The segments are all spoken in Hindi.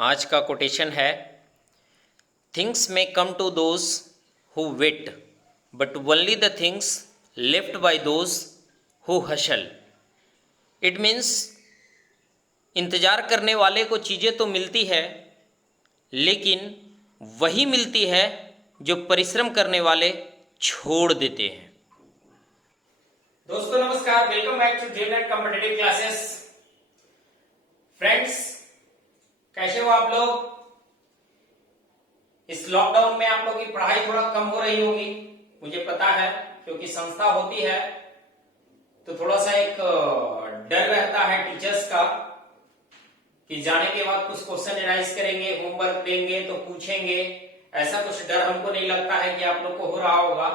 आज का कोटेशन है, things may come to those who wait but only the things left by those who hustle. It means इंतज़ार करने वाले को चीज़ें तो मिलती है, लेकिन वही मिलती है जो परिश्रम करने वाले छोड़ देते हैं। दोस्तों नमस्कार, welcome back to Dreamland competitive classes. Friends, कैसे हो आप लोग? इस लॉकडाउन में आप लोगों की पढ़ाई थोड़ा कम हो रही होगी, मुझे पता है, क्योंकि संस्था होती है तो थोड़ा सा एक डर रहता है टीचर्स का कि जाने के बाद कुछ क्वेश्चन एनालाइज करेंगे, होमवर्क देंगे तो पूछेंगे। ऐसा कुछ डर हमको नहीं लगता है कि आप लोग को हो रहा होगा।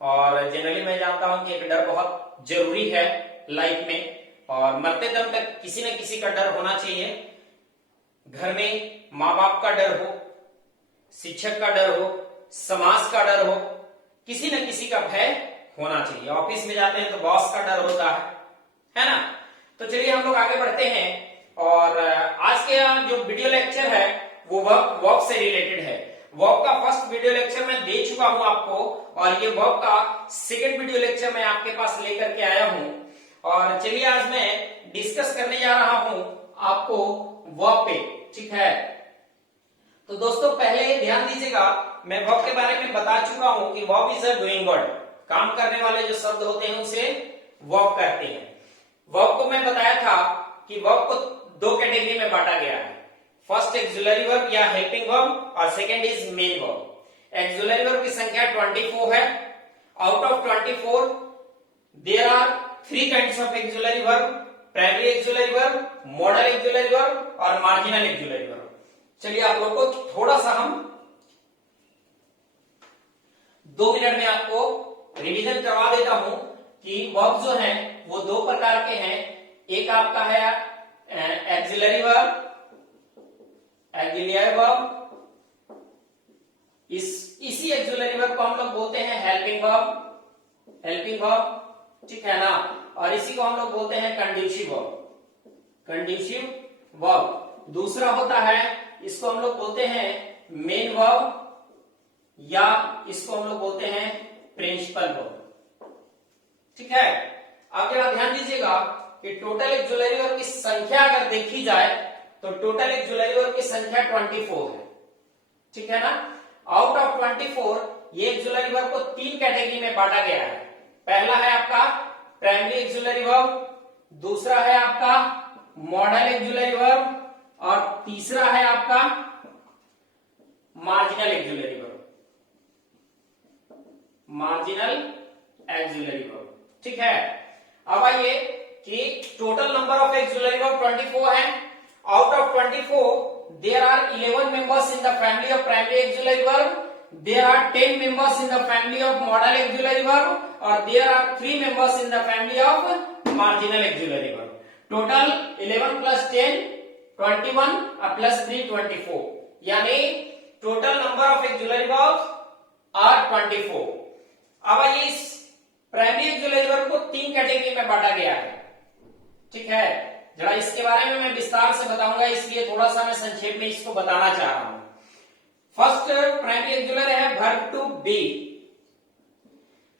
और जनरली मैं जानता हूं कि एक डर बहुत जरूरी है लाइफ में, और मरते दम तक किसी न किसी का डर होना चाहिए। घर में माँ बाप का डर हो, शिक्षक का डर हो, समाज का डर हो, किसी न किसी का भय होना चाहिए। ऑफिस में जाते हैं तो बॉस का डर होता है ना। तो चलिए हम लोग आगे बढ़ते हैं, और आज के जो वीडियो लेक्चर है वो वर्क से रिलेटेड है। वर्क का फर्स्ट वीडियो लेक्चर मैं दे चुका हूं आपको, और ये वर्क का सेकेंड वीडियो लेक्चर मैं आपके पास लेकर के आया हूं। और चलिए आज मैं डिस्कस करने जा रहा हूं आपको वर्क पे, ठीक है। तो दोस्तों पहले ध्यान दीजिएगा, मैं वर्क के बारे में बता चुका हूं कि work is a doing word. काम करने वाले जो शब्द होते हैं उसे वर्क कहते हैं। वर्क को मैं बताया था कि वर्क को दो कैटेगरी में बांटा गया है। फर्स्ट एक्सुलरी वर्ब या हेल्पिंग वर्ब, और second is main verb. Auxiliary verb की संख्या 24 है। Out of 24 there are 3 kinds of auxiliary verb: primary auxiliary verb, modal auxiliary verb और मार्जिनल एक्सुलरी वर्ब। चलिए आप लोग को थोड़ा सा हम 2 मिनट में आपको रिवीजन करवा देता हूं कि वर्ब जो हैं वो 2 प्रकार के हैं। एक आपका है एक्सुलरी वर्ब, एक्सुलरी वर्ब। इसी एक्सुलरी वर्ब को हम लोग बोलते हैं हेल्पिंग वर्ब, हेल्पिंग वर्ब, ठीक है ना। और इसी को हम लोग बोलते हैं कंड्यूसिव वर्ब, कंड्यूसिव वर्ब। दूसरा होता है, इसको हम लोग बोलते हैं मेन वर्ब, या इसको हम लोग बोलते हैं प्रिंसिपल वर्ब, ठीक है। अब जरा ध्यान दीजिएगा कि टोटल एक्सुलरी वर्ब की संख्या अगर देखी जाए तो टोटल एक्सुलरी वर्ब की संख्या 24 है, ठीक है ना। आउट ऑफ 24 ये एक्सुलरी वर्ब को 3 कैटेगरी में बांटा गया है। पहला है आपका प्राइमरी एक्सुलरी वर्ब, दूसरा है आपका मॉडल एक्सुलरी वर्ब, और तीसरा है आपका marginal auxiliary verb, marginal auxiliary verb, ठीक है। अब आइए कि total number of auxiliary verb 24 है। Out of 24 there are 11 members in the family of primary auxiliary verb, there are 10 members in the family of model auxiliary verb, or there are 3 members in the family of marginal auxiliary verb. Total 11 plus 10 21 plus 3 24, यानी total number of auxiliary verbs are 24. अब आइए इस प्राइमरी auxiliary verb को 3 कैटेगरी में बांटा गया है, ठीक है। जरा इसके बारे में मैं विस्तार से बताऊंगा, इसलिए थोड़ा सा मैं संक्षेप में इसको बताना चाह रहा हूं। फर्स्ट प्राइमरी एक्सुलर है वर्ब टू बी,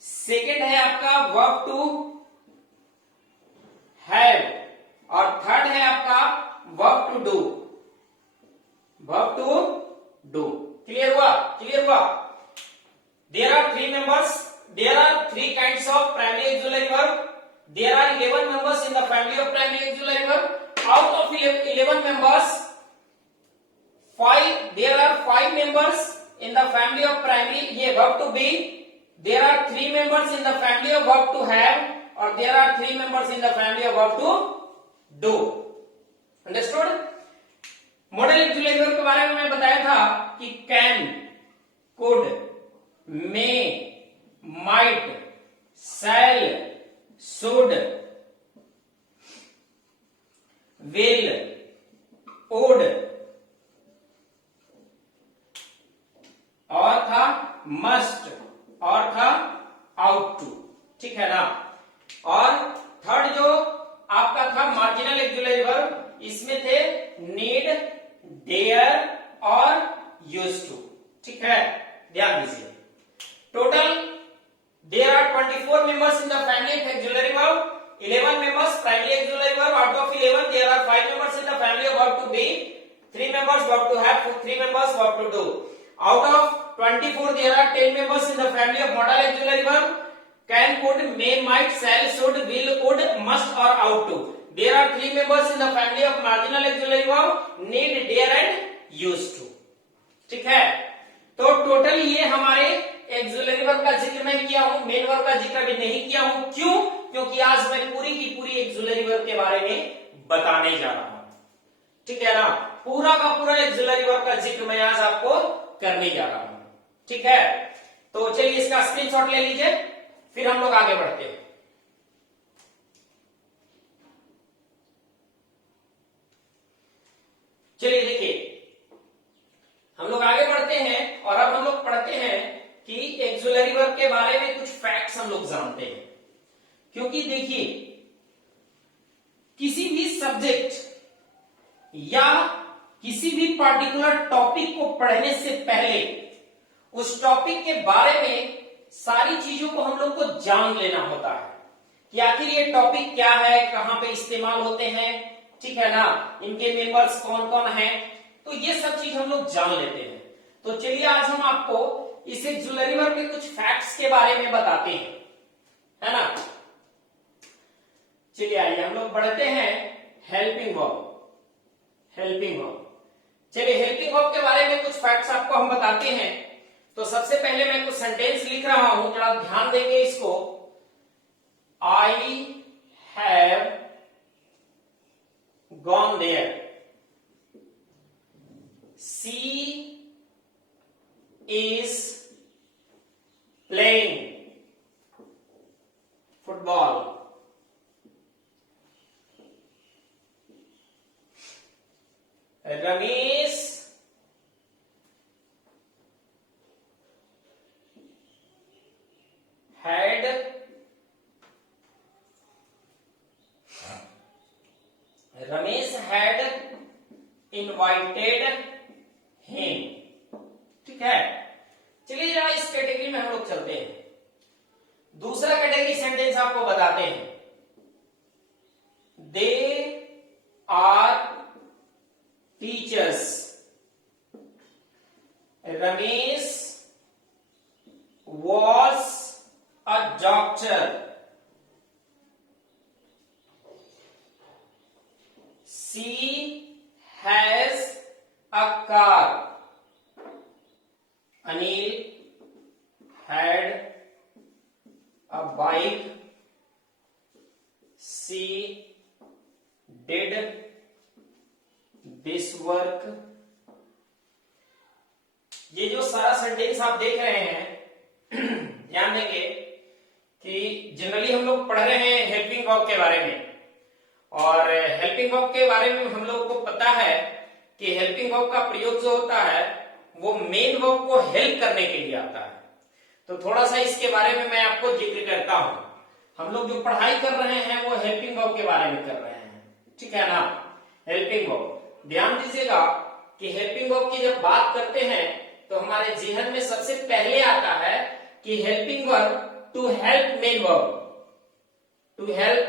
सेकेंड है आपका वर्ब टू हैव, और थर्ड है आपका verb to do, verb to do. Clear हुआ? क्लियर हुआ? There are 3 members, there are 3 kinds of primary auxiliary verb, there are 11 members in the family of primary auxiliary verb. Out of 11 members, there are 5 members in the family of primary ये verb to be, there are 3 members in the family of verb to have, और there are 3 members in the family of verb to do. Understood? Modal auxiliary verb के बारे में मैं बताया था कि can, could, may, might, shall, should, will, would, और था मस्ट, और था आउट टू, ठीक है ना। और थर्ड जो आपका था मार्जिनल एक्सुलरी वर्ब, इसमें थे नीड, डेयर और यूज्ड टू। ठीक है, ध्यान दीजिए। Total there are 24 members in the family of auxiliary verb, 11 members primary auxiliary verb. Out of 11 there are 5 members in the family of verb to be, 3 members verb to have, 3 members verb to do. Out of 24 there are 10 members in the family of modal auxiliary verb, can, could, may, might, shall, should, will, would, must or ought to. There are 3 members in the family of marginal auxiliary verb, need, dare and used to. ठीक है, तो टोटल ये हमारे एक्सिलरी वर्ब का जिक्र मैं किया हूं, मेन वर्ब का जिक्र भी नहीं किया हूं। क्यों? क्योंकि आज मैं पूरी की पूरी एक्सिलरी वर्ब के बारे में बताने जा रहा हूं। ठीक है ना, पूरा का पूरा एक्सिलरी वर्ब का जिक्र मैं आज आपको करने जा रहा हूं। ठीक है, तो चलिए इसका स्क्रीनशॉट ले लीजिए, फिर हम लोग आगे बढ़ते हैं। चलिए देखिए, हम लोग आगे बढ़ते हैं और अब हम लोग पढ़ते हैं कि एक्सिलरी वर्ब के बारे में कुछ फैक्ट्स हम लोग जानते हैं। क्योंकि देखिए, किसी भी सब्जेक्ट या किसी भी पर्टिकुलर टॉपिक को पढ़ने से पहले उस टॉपिक के बारे में सारी चीजों को हम लोग को जान लेना होता है कि आखिर ये टॉपिक क्या है, कहां पे इस्तेमाल होते हैं। ठीक है ना, इनके मेंबर्स कौन कौन हैं, तो ये सब चीज हम लोग जान लेते हैं। तो चलिए आज हम आपको इस एक्सिलरी वर्ब के कुछ फैक्ट्स के बारे में बताते हैं, है ना। चलिए आइए हम लोग बढ़ते हैं हेल्पिंग वर्ब। हेल्पिंग वर्ब, चलिए हेल्पिंग वर्ब के बारे में कुछ फैक्ट्स आपको हम बताते हैं। तो सबसे पहले मैं कुछ सेंटेंस लिख रहा हूं, जरा ध्यान देंगे इसको। I have gone there, she is playing football. Ramesh had invited him. ठीक है, चलिए जरा इस कैटेगरी में हम लोग चलते हैं। दूसरा कैटेगरी सेंटेंस आपको बताते हैं। They are teachers, Ramesh was a doctor, she has a car, Anil had a bike, she did this work. ये जो सारा सेंटेंस आप देख रहे हैं, ध्यान देंगे कि जनरली हम लोग पढ़ रहे हैं हेल्पिंग वर्ब के बारे में, और हेल्पिंग वर्ब के बारे में हम लोग को पता है कि हेल्पिंग वर्ब का प्रयोग जो होता है वो मेन वर्ब को हेल्प करने के लिए आता है। तो थोड़ा सा इसके बारे में मैं आपको जिक्र करता हूं। हम लोग जो पढ़ाई कर रहे हैं वो हेल्पिंग वर्ब के बारे में कर रहे हैं। ठीक है ना, हेल्पिंग वर्ब, ध्यान दीजिएगा कि हेल्पिंग वर्ब की जब बात करते हैं तो हमारे जेहन में सबसे पहले आता है कि helping verb to help main verb, to help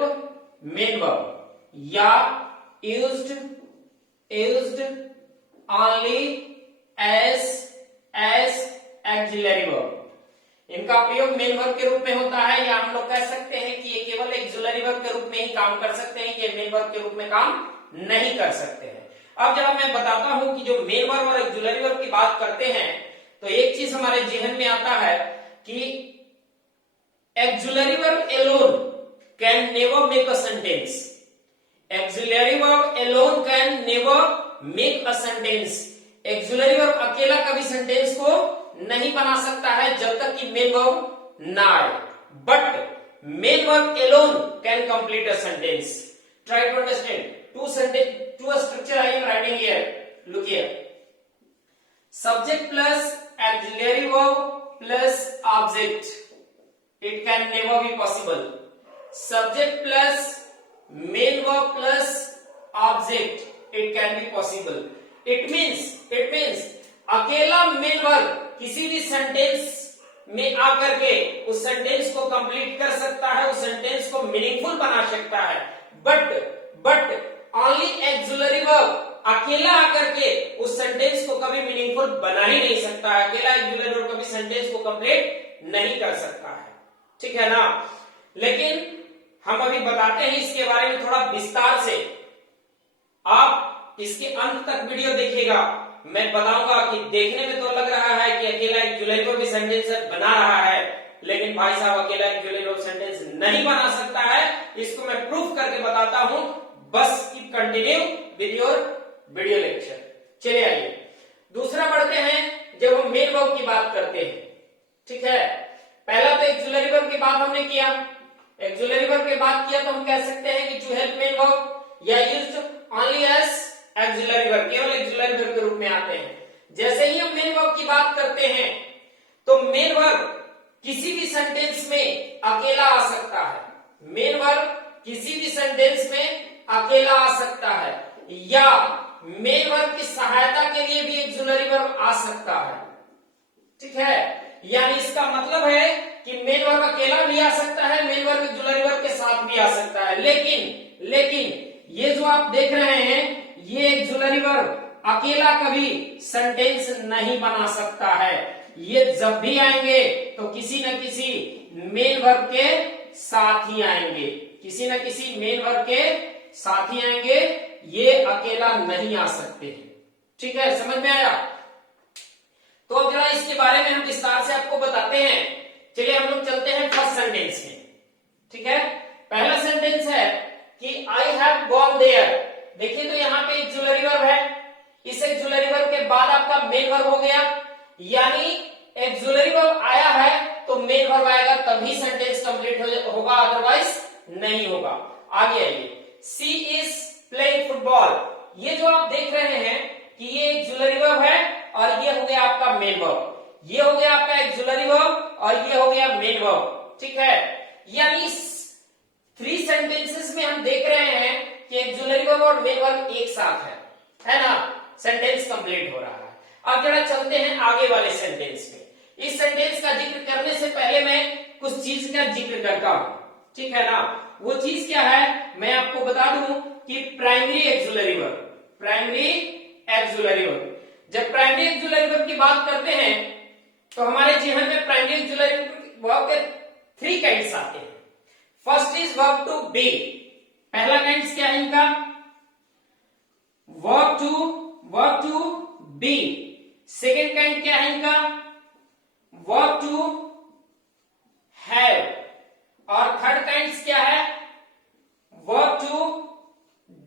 main verb, या used only as auxiliary verb। इनका प्रयोग मेन वर्ब के रूप में होता है, या हम लोग कह सकते हैं कि ये केवल एक्सिलरी वर्ब के रूप में ही काम कर सकते हैं, ये मेन वर्ब के रूप में काम नहीं कर सकते हैं। अब जब मैं बताता हूं कि जो मेन वर्ब और एक्सिलरी वर्ब की बात करते हैं तो एक चीज हमारे जेहन में आता है कि axillary verb alone can never make a sentence, axillary verb alone can never make a sentence. Axillary verb अकेला कभी सेंटेंस को नहीं बना सकता है जब तक कि मेन वर्ब ना आए, but main verb alone can complete a sentence. Try to understand two structure I am writing here. Look here, subject plus auxiliary verb plus object, it can never be possible. Subject plus main verb plus object, it can be possible. It means अकेला मेन वर्ब किसी भी सेंटेंस में आकर के उस सेंटेंस को कंप्लीट कर सकता है, उस सेंटेंस को मीनिंगफुल बना सकता है, बट ओनली एक्सुलरी वर्ब अकेला आकर के उस सेंटेंस को कभी मीनिंगफुल बना ही नहीं सकता है। अकेला एक्सुलरी वर्ब कभी सेंटेंस को कंप्लीट नहीं कर सकता है, ठीक है ना। लेकिन हम अभी बताते हैं इसके बारे में थोड़ा विस्तार से। आप इसके अंत तक वीडियो देखिएगा, मैं बताऊंगा कि देखने में तो लग रहा है कि अकेला एक्सुलरी वर्ब भी सेंटेंस बना रहा है, लेकिन भाई साहब अकेला एक्सुलरी वर्ब सेंटेंस नहीं बना सकता है। इसको मैं प्रूफ करके बताता हूं, बस keep continue with your video lecture. चलिए आइए दूसरा बढ़ते हैं। जब हम मेन वर्ब की बात करते हैं, ठीक है, पहला तो एक्सुलरी वर्ब की बात हमने किया। एक्सुलरी वर्ब की बात किया तो हम कह सकते हैं कि टू हेल्प मेन वर्ब या used only as auxiliary verb, केवल एक्सुलरी वर्ब के रूप में आते हैं। जैसे ही हम मेन वर्ब की बात करते हैं तो मेन वर्ब किसी भी सेंटेंस में अकेला आ सकता है। मेन वर्ब किसी भी सेंटेंस में अकेला आ सकता है, या मेन वर्ब की सहायता के लिए भी एक्सुलरी वर्ब आ सकता है, ठीक है। यानी इसका मतलब है कि मेन वर्ब अकेला भी आ सकता है, मेन वर्ब एक्सुलरी वर्ब के साथ भी आ सकता है। लेकिन ये जो आप देख रहे हैं, ये एक्सुलरी वर्ब अकेला कभी सेंटेंस नहीं बना सकता है। ये जब भी आएंगे तो किसी न किसी मेन वर्ब के साथ ही आएंगे, किसी न किसी मेन वर्ब के साथ ही आएंगे। ये अकेला नहीं आ सकते हैं, ठीक है, समझ में आया। तो अब जरा इसके बारे में हम विस्तार से आपको बताते हैं। चलिए हम लोग चलते हैं फर्स्ट सेंटेंस में, ठीक है। पहला सेंटेंस है कि आई हैव गॉन देयर। देखिए तो यहाँ पे एक्सुलरी वर्ब है, इस एक्सुलरी वर्ब के बाद आपका मेन वर्ब हो गया, यानी एक्सुलरी वर्ब आया है तो मेन वर्ब आएगा तभी सेंटेंस कंप्लीट होगा, अदरवाइज नहीं होगा। आगे आइए, शी इज प्लेइंग फुटबॉल। ये जो आप देख रहे हैं कि ये एक्सुलरी वर्ब है और ये हो गया आपका मेन वर्ब, ये हो गया आपका एक्सुलरी वर्ब और ये हो गया मेन वर्ब, ठीक है। यानी 3 सेंटेंसेस में हम देख रहे हैं कि एक्सुलरी वर्ब और मेन वर्ब एक साथ है ना, सेंटेंस कंप्लीट हो रहा है। अब जरा चलते हैं आगे वाले सेंटेंस में। इस सेंटेंस का जिक्र करने से पहले मैं कुछ चीज का जिक्र करता हूं, ठीक है ना। वो चीज क्या है मैं आपको बता दूं कि primary auxiliary verb, primary auxiliary verb. जब प्राइमरी एक्सुलरी वर्ब की बात करते हैं तो हमारे जेहन में प्राइमरी एक्सुलरी वर्ब के 3 काइंड्स आते हैं। First is verb to be. पहला काइंड क्या है इनका, verb to be. Second kind क्या है इनका, वर्ब टू हैव। और थर्ड काइंड क्या है, वर्ब टू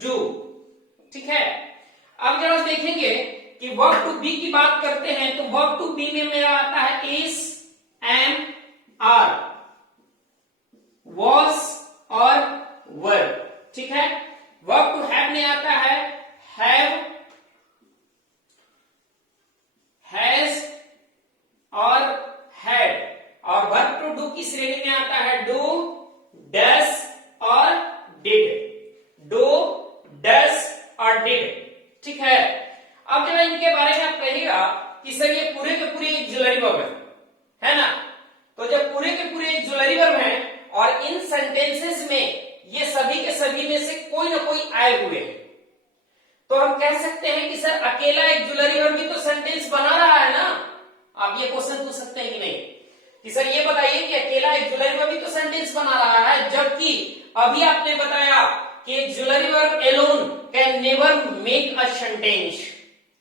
डू, ठीक है। अब जरा देखेंगे कि वर्ब टू बी की बात करते हैं तो वर्ब टू बी में मेरा आता है इज, एम, आर, वॉज और वर, ठीक है। वर्ब टू हैव में आता है हैव, हैज और हैड। और वर्ब टू डू की श्रेणी में आता है डू, डस और डिड, डू, डस और डिड, ठीक है। अब जब इनके बारे में आप कहिएगा कि सर ये पूरे के पूरे एक्सुलरी वर्ब है ना, तो जब पूरे के पूरे एक्सुलरी वर्ब हैं और इन सेंटेंसेस में ये सभी के सभी में से कोई ना कोई आए हुए हैं, तो हम कह सकते हैं कि सर अकेला एक्सुलरी वर्ब भी तो सेंटेंस बना रहा है ना। आप ये क्वेश्चन पूछ सकते हैं कि नहीं कि सर ये बताइए कि अकेला एक्सुलरी वर्ब भी तो सेंटेंस बना रहा है, जबकि अभी आपने बताया कि auxiliary verb alone can never make a sentence,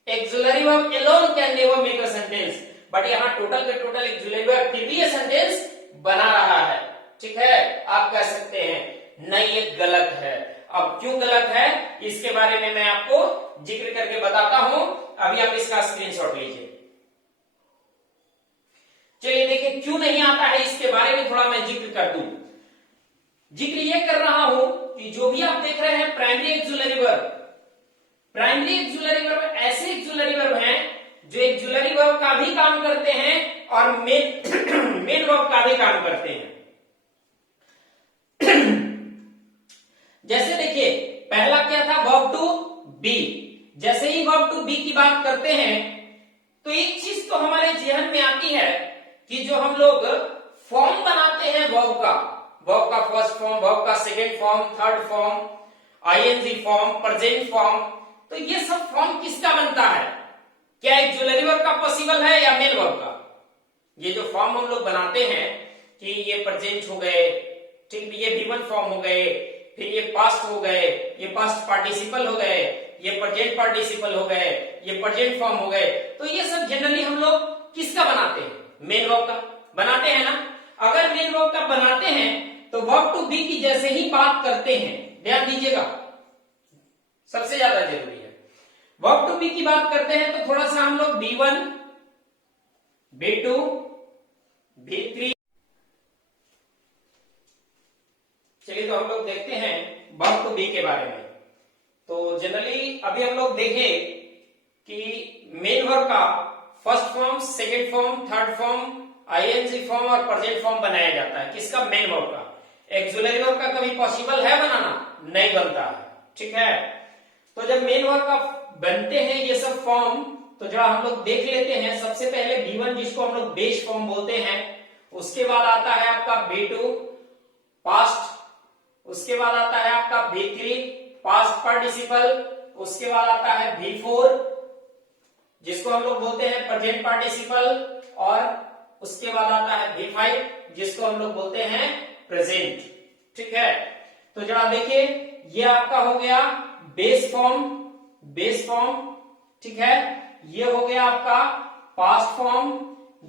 auxiliary verb alone can never make a sentence, but यहां टोटल के टोटल एक्सुलरी वर्ब फिर भी ये सेंटेंस बना रहा है, ठीक है। आप कह सकते हैं नहीं ये गलत है। अब क्यों गलत है इसके बारे में मैं आपको जिक्र करके बताता हूं, अभी आप इसका स्क्रीनशॉट लीजिए। चलिए देखिए क्यों नहीं आता है इसके बारे में थोड़ा मैं जिक्र कर दूं। जिक्र ये कर रहा हूं कि जो भी आप देख रहे हैं primary auxiliary verb, primary auxiliary verb ऐसे एक्सुलरी वर्ब हैं जो एक्सुलरी वर्ब का भी काम करते हैं और मेन वर्ब का भी काम करते हैं। जैसे देखिए पहला क्या था वर्ब टू बी, जैसे ही वर्ब टू टू बी की बात करते हैं तो एक चीज तो हमारे जहन में आती है कि जो हम लोग फॉर्म बनाते हैं वर्ब का फर्स्ट फॉर्म, वर्ब का second form, third form, ING form, present form, तो ये सब फॉर्म किसका बनता है? क्या एक्सुलरी वर्ब का पॉसिबल है या मेन वर्ब का? ये जो फॉर्म हम लोग बनाते हैं कि ये प्रेजेंट हो गए, ठीक, ये V1 फॉर्म हो गए, फिर ये पास्ट हो गए, ये पास्ट पार्टिसिपल हो गए, ये प्रेजेंट पार्टिसिपल हो गए, ये प्रेजेंट फॉर्म हो गए, तो ये सब जनरली हम लोग किसका बनाते हैं? मेन वर्ब का बनाते हैं ना। अगर मेन वर्ब का बनाते हैं तो वर्ब टू बी की जैसे ही बात करते हैं, ध्यान दीजिएगा, सबसे ज्यादा जरूरी है, वर्ब टू बी की बात करते हैं तो थोड़ा सा हम लोग B1, B2, B3, चलिए तो हम लोग देखते हैं वर्ब टू बी के बारे में। तो जनरली अभी हम लोग देखें कि मेन वर्ब का first form, second form, third form, ING form और प्रेजेंट फॉर्म बनाया जाता है। किसका? मेन वर्ब का। एक्सुलरी वर्ब का कभी पॉसिबल है बनाना? नहीं बनता है, ठीक है। तो जब मेन वर्ब का बनते हैं ये सब फॉर्म, तो जरा हम लोग देख लेते हैं। सबसे पहले B1 जिसको हम लोग बेस फॉर्म बोलते हैं, उसके बाद आता है आपका B2 पास्ट, उसके बाद आता है आपका B3 पास्ट पार्टिसिपल, उसके बाद आता है B4 जिसको हम लोग बोलते हैं प्रेजेंट पार्टिसिपल, और उसके बाद आता है B5 जिसको हम लोग बोलते हैं प्रेजेंट, ठीक है। तो जरा देखिए, ये आपका हो गया बेस फॉर्म, ठीक है। ये हो गया आपका पास्ट फॉर्म,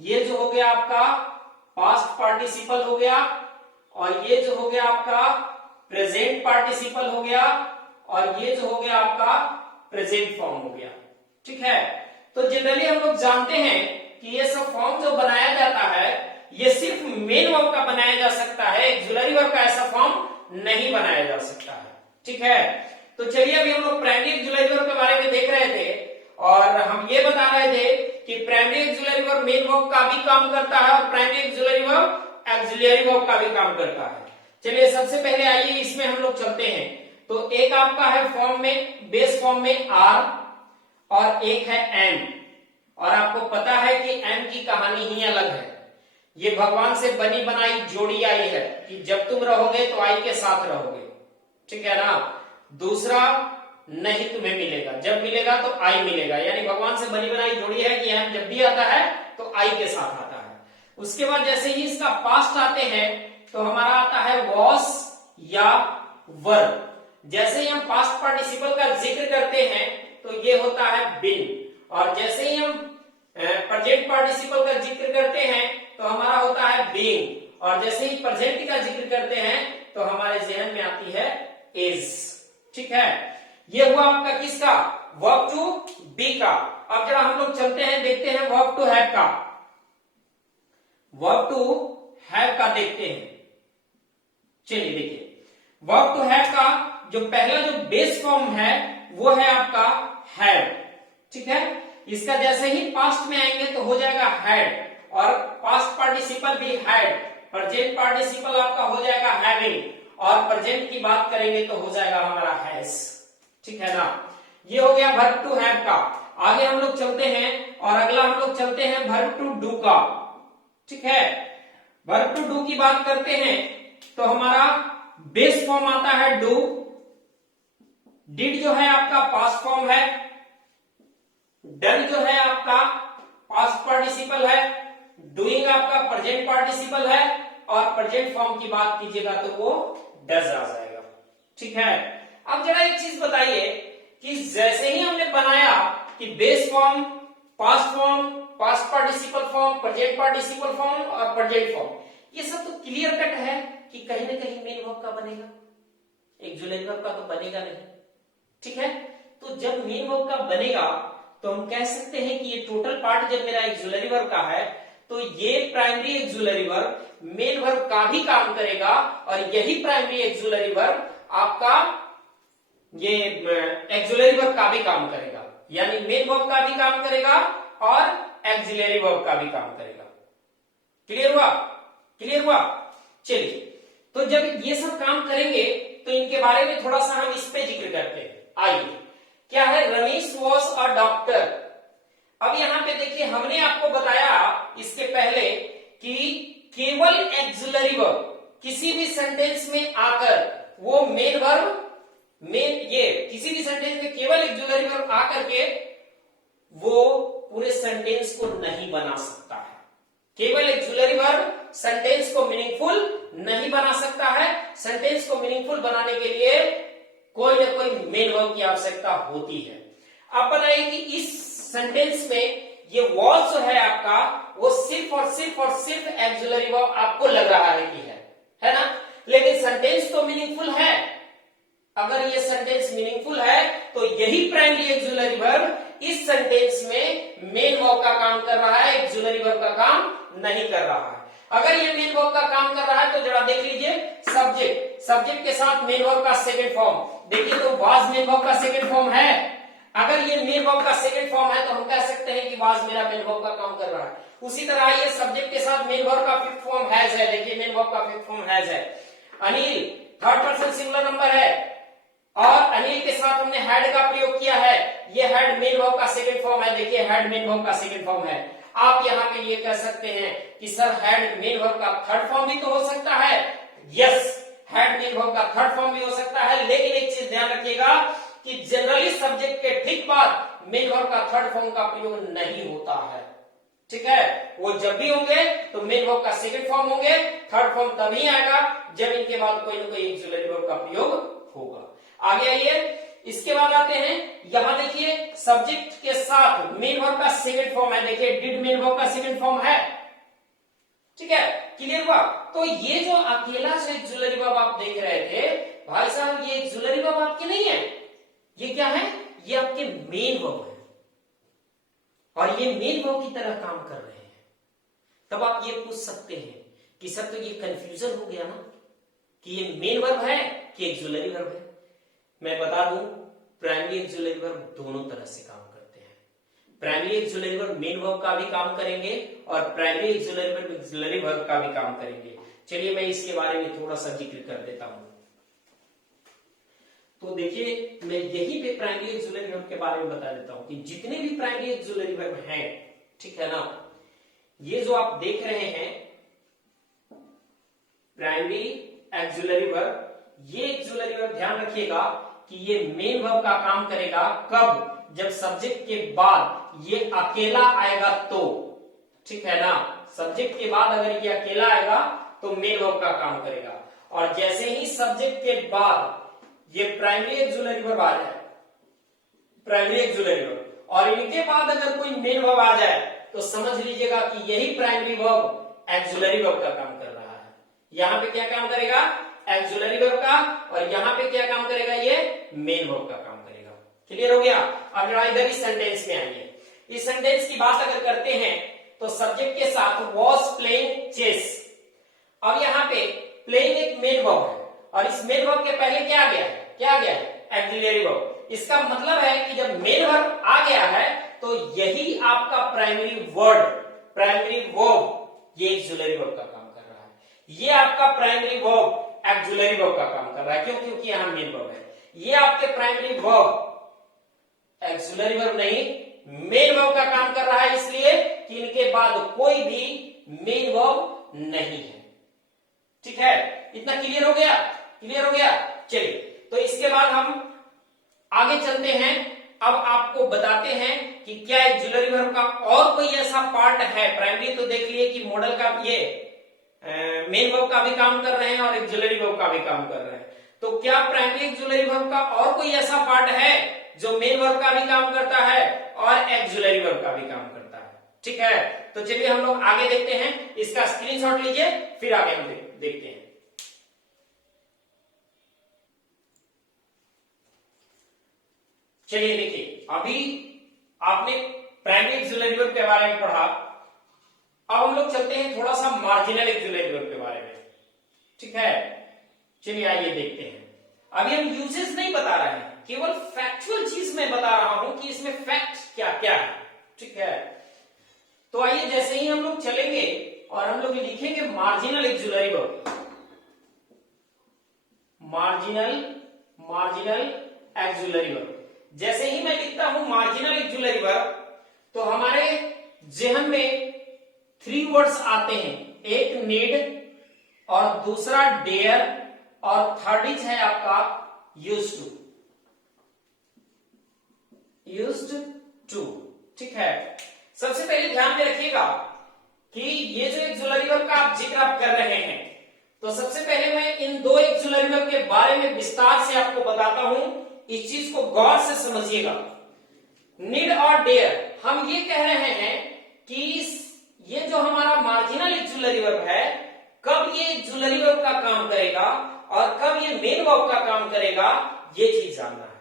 ये जो हो गया आपका पास्ट पार्टिसिपल हो गया, और ये जो हो गया आपका प्रेजेंट पार्टिसिपल हो गया, और ये जो हो गया आपका प्रेजेंट फॉर्म हो गया, ठीक है। तो जनरली हम लोग जानते हैं कि ये सब फॉर्म जो बनाया जाता है ये सिर्फ मेन वर्ब का बनाया जा सकता है, एक्सुलरी वर्ब का ऐसा फॉर्म नहीं बनाया जा सकता है, ठीक है। तो चलिए अभी हम लोग प्राइमरी एक्सुलरी वर्ब के बारे में देख रहे थे, और हम ये बता रहे थे कि primary auxiliary verb main verb का भी काम करता है और primary auxiliary verb auxiliary verb का भी काम करता है। चलिए सबसे पहले आइए इसमें हम लोग चलते हैं। तो एक आपका है फॉर्म में, बेस फॉर्म में R, और एक है M, और आपको पता है कि M की कहानी ही अलग है। ये भगवान से बनी बनाई जोड़ी आई है कि जब तुम रहोगे तो आई के साथ रहोगे, ठीक है ना। दूसरा नहीं तुम्हें मिलेगा, जब मिलेगा तो आई मिलेगा, यानी भगवान से बनी बनाई जोड़ी है कि M जब भी आता है तो आई के साथ आता है। उसके बाद जैसे ही इसका पास्ट आते हैं तो हमारा आता है वॉस या वर। जैसे ही हम पास्ट पार्टिसिपल का जिक्र करते हैं तो ये होता है बिन, और जैसे ही हम प्रेजेंट पार्टिसिपल का जिक्र करते हैं तो हमारा होता है बीइंग, और जैसे ही प्रेजेंट का जिक्र करते हैं तो हमारे जहन में आती है इज, ठीक है। ये हुआ आपका किसका? वर्ब टू बी का। अब जरा हम लोग चलते हैं, देखते हैं वर्ब टू हैव का। वर्ब टू हैव का देखते हैं। चलिए देखिए, वर्ब टू हैव का जो पहला जो बेस फॉर्म है वो है आपका हैव, ठीक है। इसका जैसे ही पास्ट में आएंगे तो हो जाएगा हैड, और पास्ट पार्टिसिपल भी हैड, प्रेजेंट पार्टिसिपल आपका हो जाएगा हैविंग, और प्रेजेंट की बात करेंगे तो हो जाएगा हमारा हैज, ठीक है ना। ये हो गया वर्ब टू हैव का। आगे हम लोग चलते हैं और अगला हम लोग चलते हैं वर्ब टू डू का, ठीक है। वर्ब टू डू की बात करते हैं तो हमारा बेस फॉर्म आता है डू, डिड जो है आपका पास्ट फॉर्म है, डन जो है आपका पास्ट पार्टिसिपल है, डूइंग आपका प्रेजेंट पार्टिसिपल है, और प्रेजेंट फॉर्म की बात कीजिएगा तो वो डज आ जाएगा, ठीक है। अब जरा एक चीज बताइए कि जैसे ही हमने बनाया कि base form, past form, past participle form, present participle form और प्रेजेंट फॉर्म, ये सब तो क्लियर कट है कि कहीं ना कहीं मेन वर्ब का बनेगा, एक्सुलरी वर्ब का तो बनेगा नहीं, ठीक है। तो जब मेन वर्ब का बनेगा तो हम कह सकते हैं कि ये टोटल पार्ट जब मेरा एक्सुलरी वर्ब का है तो ये primary auxiliary verb main verb का भी काम करेगा, और यही प्राइमरी एक्सुलरी वर्ब आपका ये एक्सुलरी वर्ब का भी काम करेगा, यानी मेन वर्ब का भी काम करेगा और एक्सुलरी वर्ब का भी काम करेगा। क्लियर हुआ? क्लियर हुआ? चलिए, तो जब ये सब काम करेंगे तो इनके बारे में थोड़ा सा हम इस पे जिक्र करते हैं। आइए, क्या है, रमेश वॉज अ डॉक्टर। अब यहां पे देखिए हमने आपको बताया इसके पहले कि केवल एक्सिलरी वर्ब किसी भी सेंटेंस में आकर वो मेन वर्ब ये किसी भी सेंटेंस में केवल एक्सिलरी वर्ब आकर के वो पूरे सेंटेंस को नहीं बना सकता है। केवल एक्सिलरी वर्ब सेंटेंस को मीनिंगफुल नहीं बना सकता है। सेंटेंस को मीनिंगफुल बनाने के लिए कोई ना कोई मेन वर्ब की आवश्यकता होती है। आप बताइए कि इस सेंटेंस में ये वॉज जो है आपका वो सिर्फ और सिर्फ एक्सिलरी वर्ब आपको लग रहा है कि है ना, लेकिन सेंटेंस तो मीनिंगफुल है। अगर ये सेंटेंस मीनिंगफुल है तो यही प्राइमरी एक्सिलरी वर्ब इस सेंटेंस में मेन वर्ब का काम कर रहा है, एक्सिलरी वर्ब का काम नहीं कर रहा है। अगर ये मेन वर्ब का काम कर रहा है तो जरा देख लीजिए, सब्जेक्ट के साथ मेन वर्ब का सेकंड फॉर्म देखिए, तो वाज मेन वर्ब का सेकंड फॉर्म है। अगर ये मेन वर्ब का सेकंड फॉर्म है तो हम कह सकते हैं कि वाज मेरा मेन वर्ब का काम कर रहा है। उसी तरह ये सब्जेक्ट के साथ मेन वर्ब का फिफ्थ फॉर्म हैज है। देखिए मेन वर्ब का फिफ्थ फॉर्म हैज है। Anil third person singular number है और अनिल के साथ हमने हैड का प्रयोग किया है। ये हैड मेन वर्ब का सेकंड फॉर्म है। देखिए हैड मेन वर्ब का सेकंड फॉर्म है। आप यहाँ पे ये कह सकते हैं कि सर हैड मेन वर्ब का थर्ड फॉर्म भी तो हो सकता है। यस, हैड मेन वर्ब का थर्ड फॉर्म भी हो सकता है, लेकिन एक चीज ध्यान रखिएगा कि जनरली सब्जेक्ट के ठीक बाद मेन वर्ब का थर्ड फॉर्म का प्रयोग नहीं होता है। ठीक है, वो जब भी होंगे तो मेन वर्ब का सेकंड फॉर्म होंगे, थर्ड फॉर्म तभी आएगा जब इनके बाद कोई ना कोई ऑक्सिलरी वर्ब का प्रयोग होगा। आगे आइए, इसके बाद आते हैं, यहां देखिए सब्जेक्ट के साथ मेन वर्ब का सेकंड फॉर्म है। देखिए डिड मेन वर्ब का सेकंड फॉर्म है। ठीक है, क्लियर हुआ। तो ये जो अकेला जो ऑक्सिलरी वर्ब आप देख रहे थे भाई साहब, ये ऑक्सिलरी वर्ब आपके नहीं है, ये क्या है, ये आपके मेन वर्ब है और ये मेन वर्ब की तरह काम कर रहे हैं। तब आप ये पूछ सकते हैं कि सर तो ये कंफ्यूजन हो गया ना कि ये मेन वर्ब है कि ऑक्सिलरी वर्ब है। मैं बता दूं, प्राइमरी ऑक्सिलरी वर्ब दोनों तरह से काम करते हैं। Primary auxiliary verb main verb का भी काम करेंगे और primary auxiliary verb auxiliary verb का भी काम करेंगे। चलिए मैं इसके बारे में थोड़ा सा जिक्र कर देता हूं। तो देखिए मैं यही पे प्राइमरी ऑक्सिलरी वर्ब के बारे में बता देता हूं कि जितने भी प्राइमरी ऑक्सिलरी वर्ब हैं, ठीक है ना, ये जो आप देख रहे हैं प्राइमरी ऑक्सिलरी वर्ब, ये ऑक्सिलरी वर्ब ध्यान रखिएगा कि ये मेन वर्ब का काम करेगा कब, जब सब्जेक्ट के बाद ये अकेला आएगा तो। ठीक है ना, सब्जेक्ट के बाद अगर ये अकेला आएगा तो मेन वर्ब का काम करेगा। और जैसे ही सब्जेक्ट के बाद ये प्राइमरी ऑक्सिलरी वर्ब आ जाए, प्राइमरी ऑक्सिलरी वर्ब, और इनके बाद अगर कोई मेन वर्ब आ जाए तो समझ लीजिएगा कि यही प्राइमरी वर्ब ऑक्सिलरी वर्ब का काम कर रहा है। यहां पे क्या काम करेगा, ऑक्सिलरी वर्ब का, और यहां पे क्या काम करेगा, ये मेन वर्ब का काम करेगा। क्लियर हो गया। अब जरा इधर इस सेंटेंस में आइए। इस सेंटेंस की बात अगर करते हैं तो सब्जेक्ट के साथ वॉज प्लेइंग चेस। अब यहां पे प्लेइंग एक मेन वर्ब है और इस मेन वर्ब के पहले क्या आ गया है, क्या आ गया है, ऑक्सिलरी वर्ब। इसका मतलब है कि जब मेन वर्ब आ गया है तो यही आपका प्राइमरी वर्ड, प्राइमरी वर्ब ये ऑक्सिलरी वर्ब का काम कर रहा है। ये आपका प्राइमरी वर्ब ऑक्सिलरी वर्ब का काम कर रहा है। क्यों, क्योंकि यहां मेन वर्ब है। ये आपके प्राइमरी वर्ब ऑक्सिलरी वर्ब नहीं, मेन वर्ब का काम कर रहा है, इसलिए कि इनके बाद कोई भी मेन वर्ब नहीं है। ठीक है, इतना क्लियर हो गया, क्लियर हो गया। चलिए तो इसके बाद हम आगे चलते हैं। अब आपको बताते हैं कि क्या ऑक्सिलरी वर्ब का और कोई ऐसा पार्ट है। प्राइमरी तो देख लिए कि मॉडल का ये मेन वर्ब का भी काम कर रहे हैं और ऑक्सिलरी वर्ब का भी काम कर रहे हैं। तो क्या प्राइमरी ऑक्सिलरी वर्ब का और कोई ऐसा पार्ट है जो मेन वर्ब का भी काम करता है और ऑक्सिलरी वर्ब का भी काम करता है। ठीक है, तो चलिए हम लोग आगे देखते हैं। इसका स्क्रीनशॉट लीजिए, फिर आगे हम देखते हैं। चलिए देखिए, अभी आपने प्राइमरी ऑक्सिलरी वर्ब के बारे में पढ़ा। अब हम लोग चलते हैं थोड़ा सा मार्जिनल ऑक्सिलरी वर्ब के बारे में। ठीक है, चलिए आइए देखते हैं। अभी हम यूजेस नहीं बता रहे हैं, केवल फैक्चुअल चीज मैं बता रहा हूं कि इसमें फैक्ट क्या क्या है। ठीक है, तो आइए जैसे ही हम लोग चलेंगे और हम लोग लिखेंगे marginal auxiliary verb, marginal auxiliary verb. जैसे ही मैं लिखता हूं मार्जिनल एक्जुलरी वर्ब, तो हमारे जहन में 3 वर्ड्स आते हैं, एक नीड और दूसरा डेयर और थर्ड इज है आपका यूज्ड टू। ठीक है, सबसे पहले ध्यान में रखिएगा कि ये जो एक्जुलरी वर्ब का आप जिक्र आप कर रहे हैं, तो सबसे पहले मैं इन दो एक्जुलरी वर्ब के बारे में विस्तार से आपको बताता हूं, इस चीज को गौर से समझिएगा। नीड और डेयर, हम ये कह रहे हैं कि ये जो हमारा मार्जिनल एक्जुलरी वर्ब है, कब ये एक्जुलरी वर्ब का काम करेगा और कब ये मेन वर्ब का काम करेगा, ये चीज जानना है।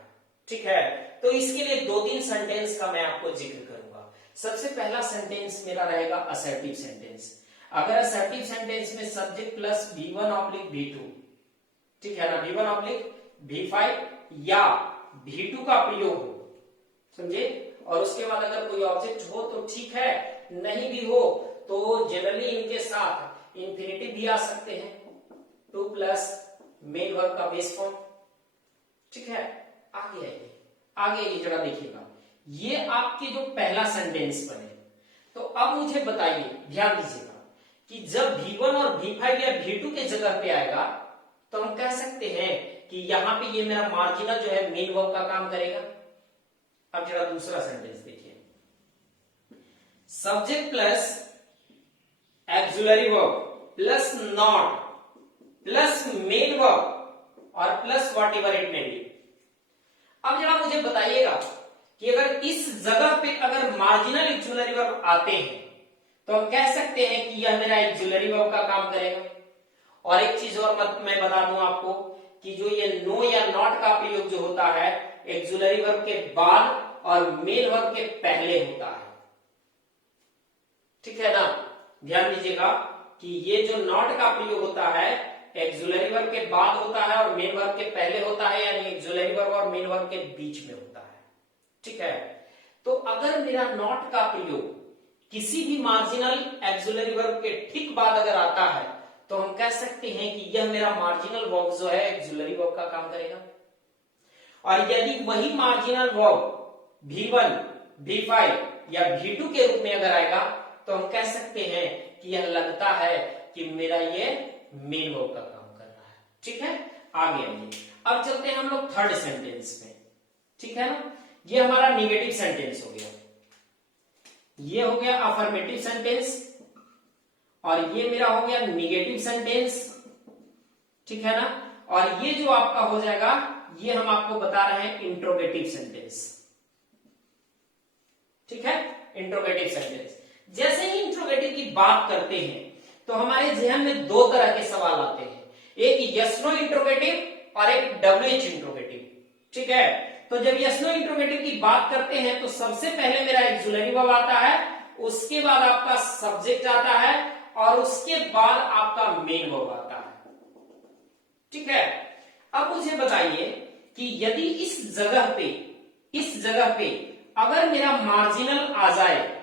ठीक है, तो इसके लिए 2-3 सेंटेंस का मैं आपको जिक्र करूंगा। सबसे पहला सेंटेंस मेरा रहेगा असर्टिव सेंटेंस। अगर असर्टिव सेंटेंस में सब्जेक्ट प्लस V1/V2, ठीक है ना, V1/V5 या V2 का प्रयोग हो, समझे, और उसके बाद अगर कोई ऑब्जेक्ट हो तो ठीक है, नहीं भी हो तो जनरली इनके साथ इंफिनिटिव भी आ सकते हैं, 2 प्लस मेन वर्ब का बेस फॉर्म। ठीक है, आगे जरा देखिएगा, ये आपके जो पहला सेंटेंस बने, तो अब मुझे बताइए, ध्यान दीजिएगा कि जब V1 और V5 या V2 के जगह पे आएगा, तो हम कह सकते हैं कि यहां पे ये मेरा मार्जिनल जो है मेन वर्ब का काम करेगा। अब जरा दूसरा सेंटेंस देखिए, subject plus auxiliary verb plus not plus main verb और plus whatever it may be. अब जरा मुझे बताइएगा कि अगर इस जगह पे अगर मार्जिनल एक्जुलरी वर्ब आते हैं, तो हम कह सकते हैं कि यह मेरा एक्जुलरी वर्ब का काम करेगा। और एक चीज और मैं बता दूं आपको कि जो ये नो या नॉट का प्रयोग जो होता है, एक्जुलरी वर्ब के बाद और मेन वर्ब के पहले होता है। ठीक है ना, ध्यान दीजिएगा कि ये जो नॉट का प्रयोग होता है एक्जुलरी वर्ब के बाद होता है और मेन वर्ब के पहले होता है, यानी एक्जुलरी वर्ब और मेन वर्ब के बीच में होता है। ठीक है, तो अगर मेरा नॉट का प्रयोग किसी भी मार्जिनल एक्जुलरी वर्ब के ठीक बाद अगर आता है, तो हम कह सकते हैं कि यह मेरा मार्जिनल वर्ब जो है एक्जुलरी वर्ब का काम करेगा। और यदि वही मार्जिनल वर्ब V1, V5 या V2 के रूप में अगर आएगा, तो हम कह सकते हैं कि यह लगता है कि मेरा ये मेन वर्ब का काम कर रहा है। ठीक है, आगे आइए, अब चलते हैं हम लोग थर्ड सेंटेंस में। ठीक है ना, ये हमारा निगेटिव सेंटेंस हो गया, ये हो गया अफर्मेटिव सेंटेंस और ये मेरा हो गया निगेटिव सेंटेंस। ठीक है ना, और ये जो आपका हो जाएगा, ये हम आपको बता रहे हैं इंट्रोगेटिव सेंटेंस। ठीक है, इंट्रोगेटिव सेंटेंस। जैसे ही इंट्रोगेटिव की बात करते हैं, तो हमारे जहन में 2 तरह के सवाल आते हैं, एक यस नो इंट्रोगेटिव और एक WH इंट्रोगेटिव। ठीक है, तो जब यस नो इंट्रोगेटिव की बात करते हैं, तो सबसे पहले मेरा एक्जुलरी वर्ब आता है, उसके बाद आपका सब्जेक्ट आता है और उसके बाद आपका मेन वर्ब आता है। ठीक है, अब मुझे बताइए कि यदि इस जगह पे अगर मेरा मार्जिनल आ जाए,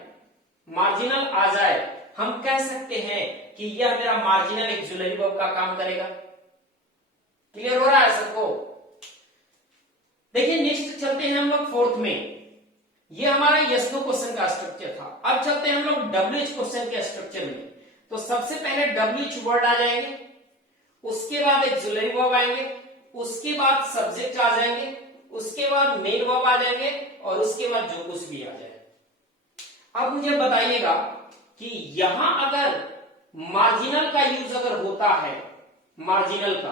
हम कह सकते हैं कि यह मेरा मार्जिनल एक्जुलरी वर्ब का काम करेगा। क्लियर हो रहा है सबको? देखिए, नेक्स्ट चलते हैं हम लोग फोर्थ में। ये हमारा यस नो क्वेश्चन का स्ट्रक्चर था। अब चलते हैं हम लोग WH क्वेश्चन के स्ट्रक्चर में। तो सबसे पहले WH वर्ड आ जाएंगे, उसके बाद एक्जुलरी वर्ब आएंगे, उसके बाद सब्जेक्ट आ जाएंगे, उसके बाद मेन वर्ब आ जाएंगे और उसके बाद जो कुछ भी आ जाए। अब मुझे बताइएगा कि यहां अगर मार्जिनल का यूज अगर होता है, मार्जिनल का,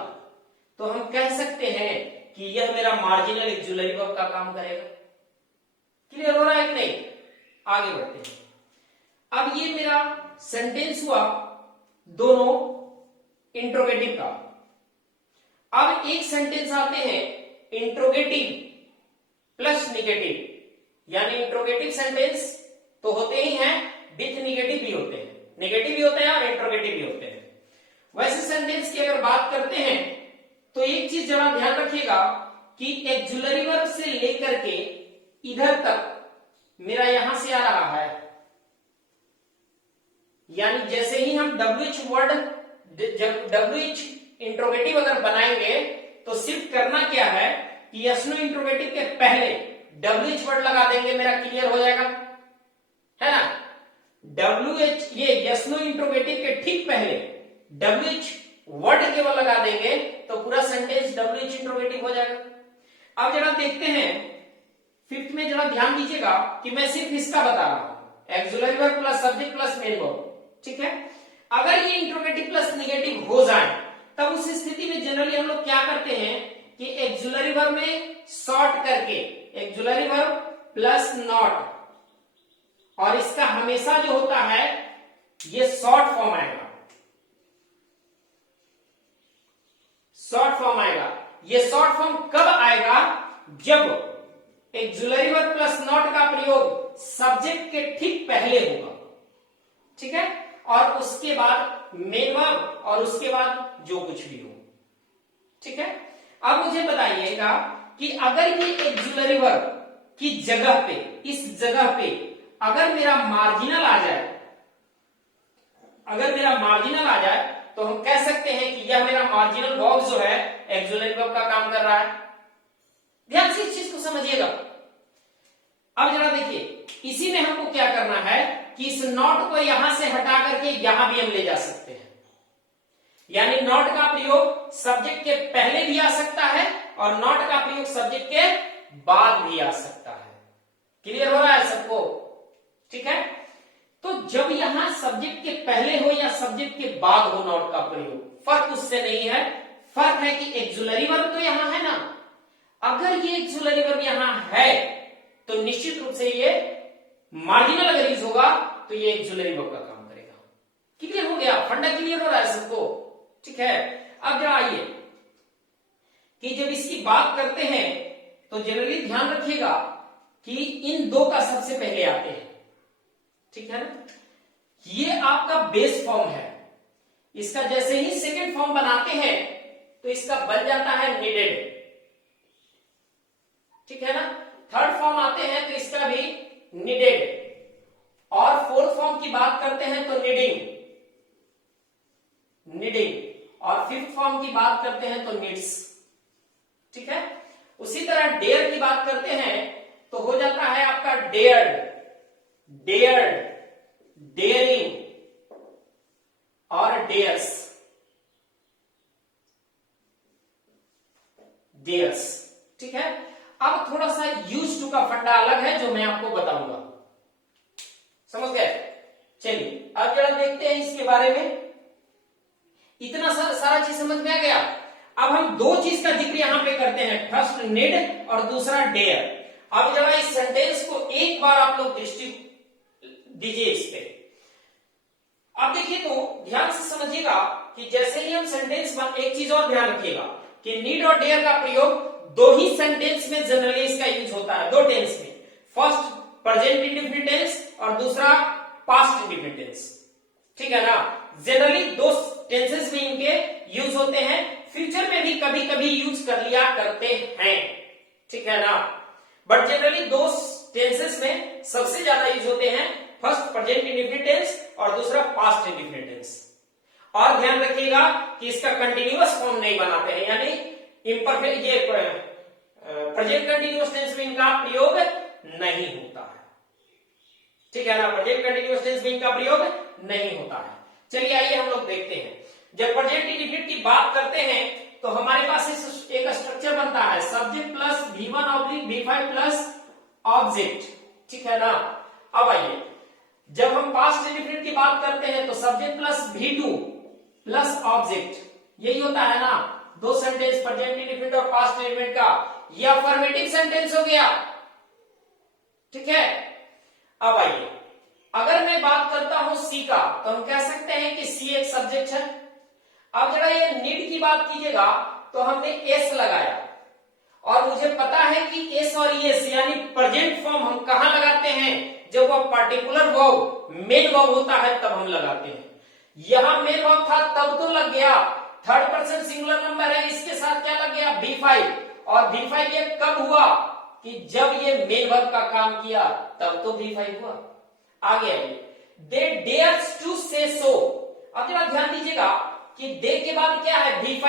तो हम कह सकते हैं कि यह मेरा मार्जिनल एक्जुलरी वर्ब का काम करेगा। क्लियर हो रहा है कि नहीं? आगे बढ़ते हैं। अब ये मेरा सेंटेंस हुआ दोनों इंट्रोगेटिव का। अब एक सेंटेंस आते हैं इंट्रोगेटिव प्लस निगेटिव, यानी इंट्रोगेटिव सेंटेंस तो होते ही हैं, विथ निगेटिव भी होते हैं, नेगेटिव भी होते हैं और इंट्रोगेटिव भी होते हैं। वैसे सेंटेंस की अगर बात करते हैं, तो एक चीज जरा ध्यान रखिएगा कि एक्जुलरी वर्ब से लेकर के इधर तक मेरा यहां से आ रहा है, यानी जैसे ही हम WH वर्ड, जब WH इंट्रोगेटिव अगर बनाएंगे, तो सिर्फ करना क्या है कि यस नो इंट्रोगेटिव के पहले WH वर्ड लगा देंगे, मेरा क्लियर हो जाएगा, है ना। WH ये यस नो इंट्रोगेटिव के ठीक पहले WH वर्ड केवल लगा देंगे तो पूरा सेंटेंस WH इंट्रोगेटिव हो जाएगा। अब जरा देखते हैं फिफ्थ में, जरा ध्यान दीजिएगा कि मैं सिर्फ इसका बता रहा हूं, auxiliary verb plus subject plus main verb, ठीक है। अगर ये इंट्रोगेटिव प्लस नेगेटिव हो जाए तब उस स्थिति में जनरली हम लोग क्या करते हैं कि एक्सुलरी वर्ब में शॉर्ट करके एक्सुलरी वर्ब प्लस नॉट, और इसका हमेशा जो होता है ये शॉर्ट फॉर्म आएगा, शॉर्ट फॉर्म आएगा। ये शॉर्ट फॉर्म कब आएगा? जब एक्सुलरी वर्ब प्लस नॉट का प्रयोग सब्जेक्ट के ठीक पहले होगा, ठीक है, और उसके बाद मेन वर्ब और उसके बाद जो कुछ भी हो, ठीक है। अब मुझे बताइएगा कि अगर ये एक्सुलरी वर्ब की जगह पे, इस जगह पे अगर मेरा मार्जिनल आ जाए, अगर मेरा मार्जिनल आ जाए तो हम कह सकते हैं कि यह मेरा मार्जिनल वर्ब जो है एक्सुलरी वर्ब का काम कर रहा है। ध्यान से इस चीज को समझिएगा। अब जरा देखिए, इसी में हमको क्या करना है कि इस नॉट को यहां से हटा करके यहां भी हम ले जा सकते हैं, यानी नॉट का प्रयोग सब्जेक्ट के पहले भी आ सकता है और नॉट का प्रयोग सब्जेक्ट के बाद भी आ सकता है। क्लियर हो रहा है सबको? ठीक है। तो जब यहां सब्जेक्ट के पहले हो या सब्जेक्ट के बाद हो नॉट का प्रयोग, फर्क उससे नहीं है। फर्क है कि एक्सुलरी वर्ब तो यहां है ना, अगर ये एक्सुलरी वर्ब यहां है तो निश्चित रूप से ये मार्जिनल अगर यूज होगा तो ये एक्सुलरी वर्ब का काम करेगा। क्लियर हो गया? फंडा क्लियर हो रहा है सबको? ठीक है। अब जरा आइए कि जब इसकी बात करते हैं तो जनरली ध्यान रखिएगा कि इन दो का सबसे पहले आते हैं, ठीक है ना। ये आपका बेस फॉर्म है, इसका जैसे ही सेकेंड फॉर्म बनाते हैं तो इसका बन जाता है नीडेड, ठीक है ना। थर्ड फॉर्म आते हैं तो इसका भी नीडेड, और फोर्थ फॉर्म की बात करते हैं तो नीडिंग, नीडिंग, और फिफ्थ फॉर्म की बात करते हैं तो नीड्स, ठीक है। उसी तरह डेयर की बात करते हैं तो हो जाता है आपका डेयर्ड, डेयर्ड, डेयरिंग और डेयर्स, डेयर्स, ठीक है। अब थोड़ा सा यूज टू का फंडा अलग है जो मैं आपको बताऊंगा, समझ गए? चलिए अब जरा देखते हैं इसके बारे में। इतना सारा चीज समझ में आ गया। अब हम दो चीज का जिक्र यहां पे करते हैं, फर्स्ट नीड और दूसरा डेयर। अब जरा इस सेंटेंस को एक बार आप लोग दृष्टि दीजिए इस पे। अब देखिए तो ध्यान से समझिएगा कि जैसे ही हम सेंटेंस एक चीज और ध्यान रखिएगा कि नीड और डेयर का प्रयोग दो ही सेंटेंस में जनरली इसका यूज होता है, दो टेंस में। फर्स्ट प्रेजेंट इंडेफिनिट टेंस और दूसरा पास्ट इंडेफिनिट टेंस, ठीक है ना। जनरली दो टेंसेस में इनके यूज होते हैं, फ्यूचर में भी कभी कभी यूज कर लिया करते हैं, ठीक है ना। बट जनरली दो टेंसेस में सबसे ज्यादा यूज होते हैं, फर्स्ट प्रेजेंट इंडेफिनिट टेंस और दूसरा पास्ट इंडेफिनिट टेंस। और ध्यान रखिएगा कि इसका कंटिन्यूअस फॉर्म नहीं बनाते हैं, यानी इम्परफेक्ट, ये प्रेजेंट कंटिन्यूअस टेंस में इनका प्रयोग नहीं होता है, ठीक है ना। प्रेजेंट कंटिन्यूअस टेंस में इनका प्रयोग नहीं होता है। चलिए आइए हम लोग देखते हैं। जब प्रेजेंट इंडेफिनिट की बात करते हैं तो हमारे पास एक स्ट्रक्चर बनता है, subject plus V1 oblique V5 plus object, ठीक है ना। अब आइए, जब हम पास्ट इंडेफिनिट की बात करते हैं तो subject plus V2 plus object, यही होता है ना। दो सेंटेंस प्रेजेंट इंडेफिनिट और पास्ट इंडेफिनिट का, ये अफर्मेटिव सेंटेंस हो गया, ठीक है। अब आइए, अगर मैं बात करता हूं सी का तो हम कह सकते हैं कि सी एक सब्जेक्ट है। अब जरा ये नीड की बात कीजिएगा तो हमने एस लगाया, और मुझे पता है कि एस और एस यानी प्रेजेंट फॉर्म हम कहां लगाते हैं, जब वह पर्टिकुलर वर्ब मेन वर्ब होता है तब हम लगाते हैं। यहां मेन वर्ब था तब तो लग गया, थर्ड पर्सन सिंगुलर नंबर है, इसके साथ क्या लग गया V5, और V5 ये कब हुआ कि जब ये मेन वर्ब का काम किया तब तो V5 हुआ। आगे आइए, दे डेयर्स टू से सो। अब जरा ध्यान दीजिएगा कि दे के बाद क्या है, V5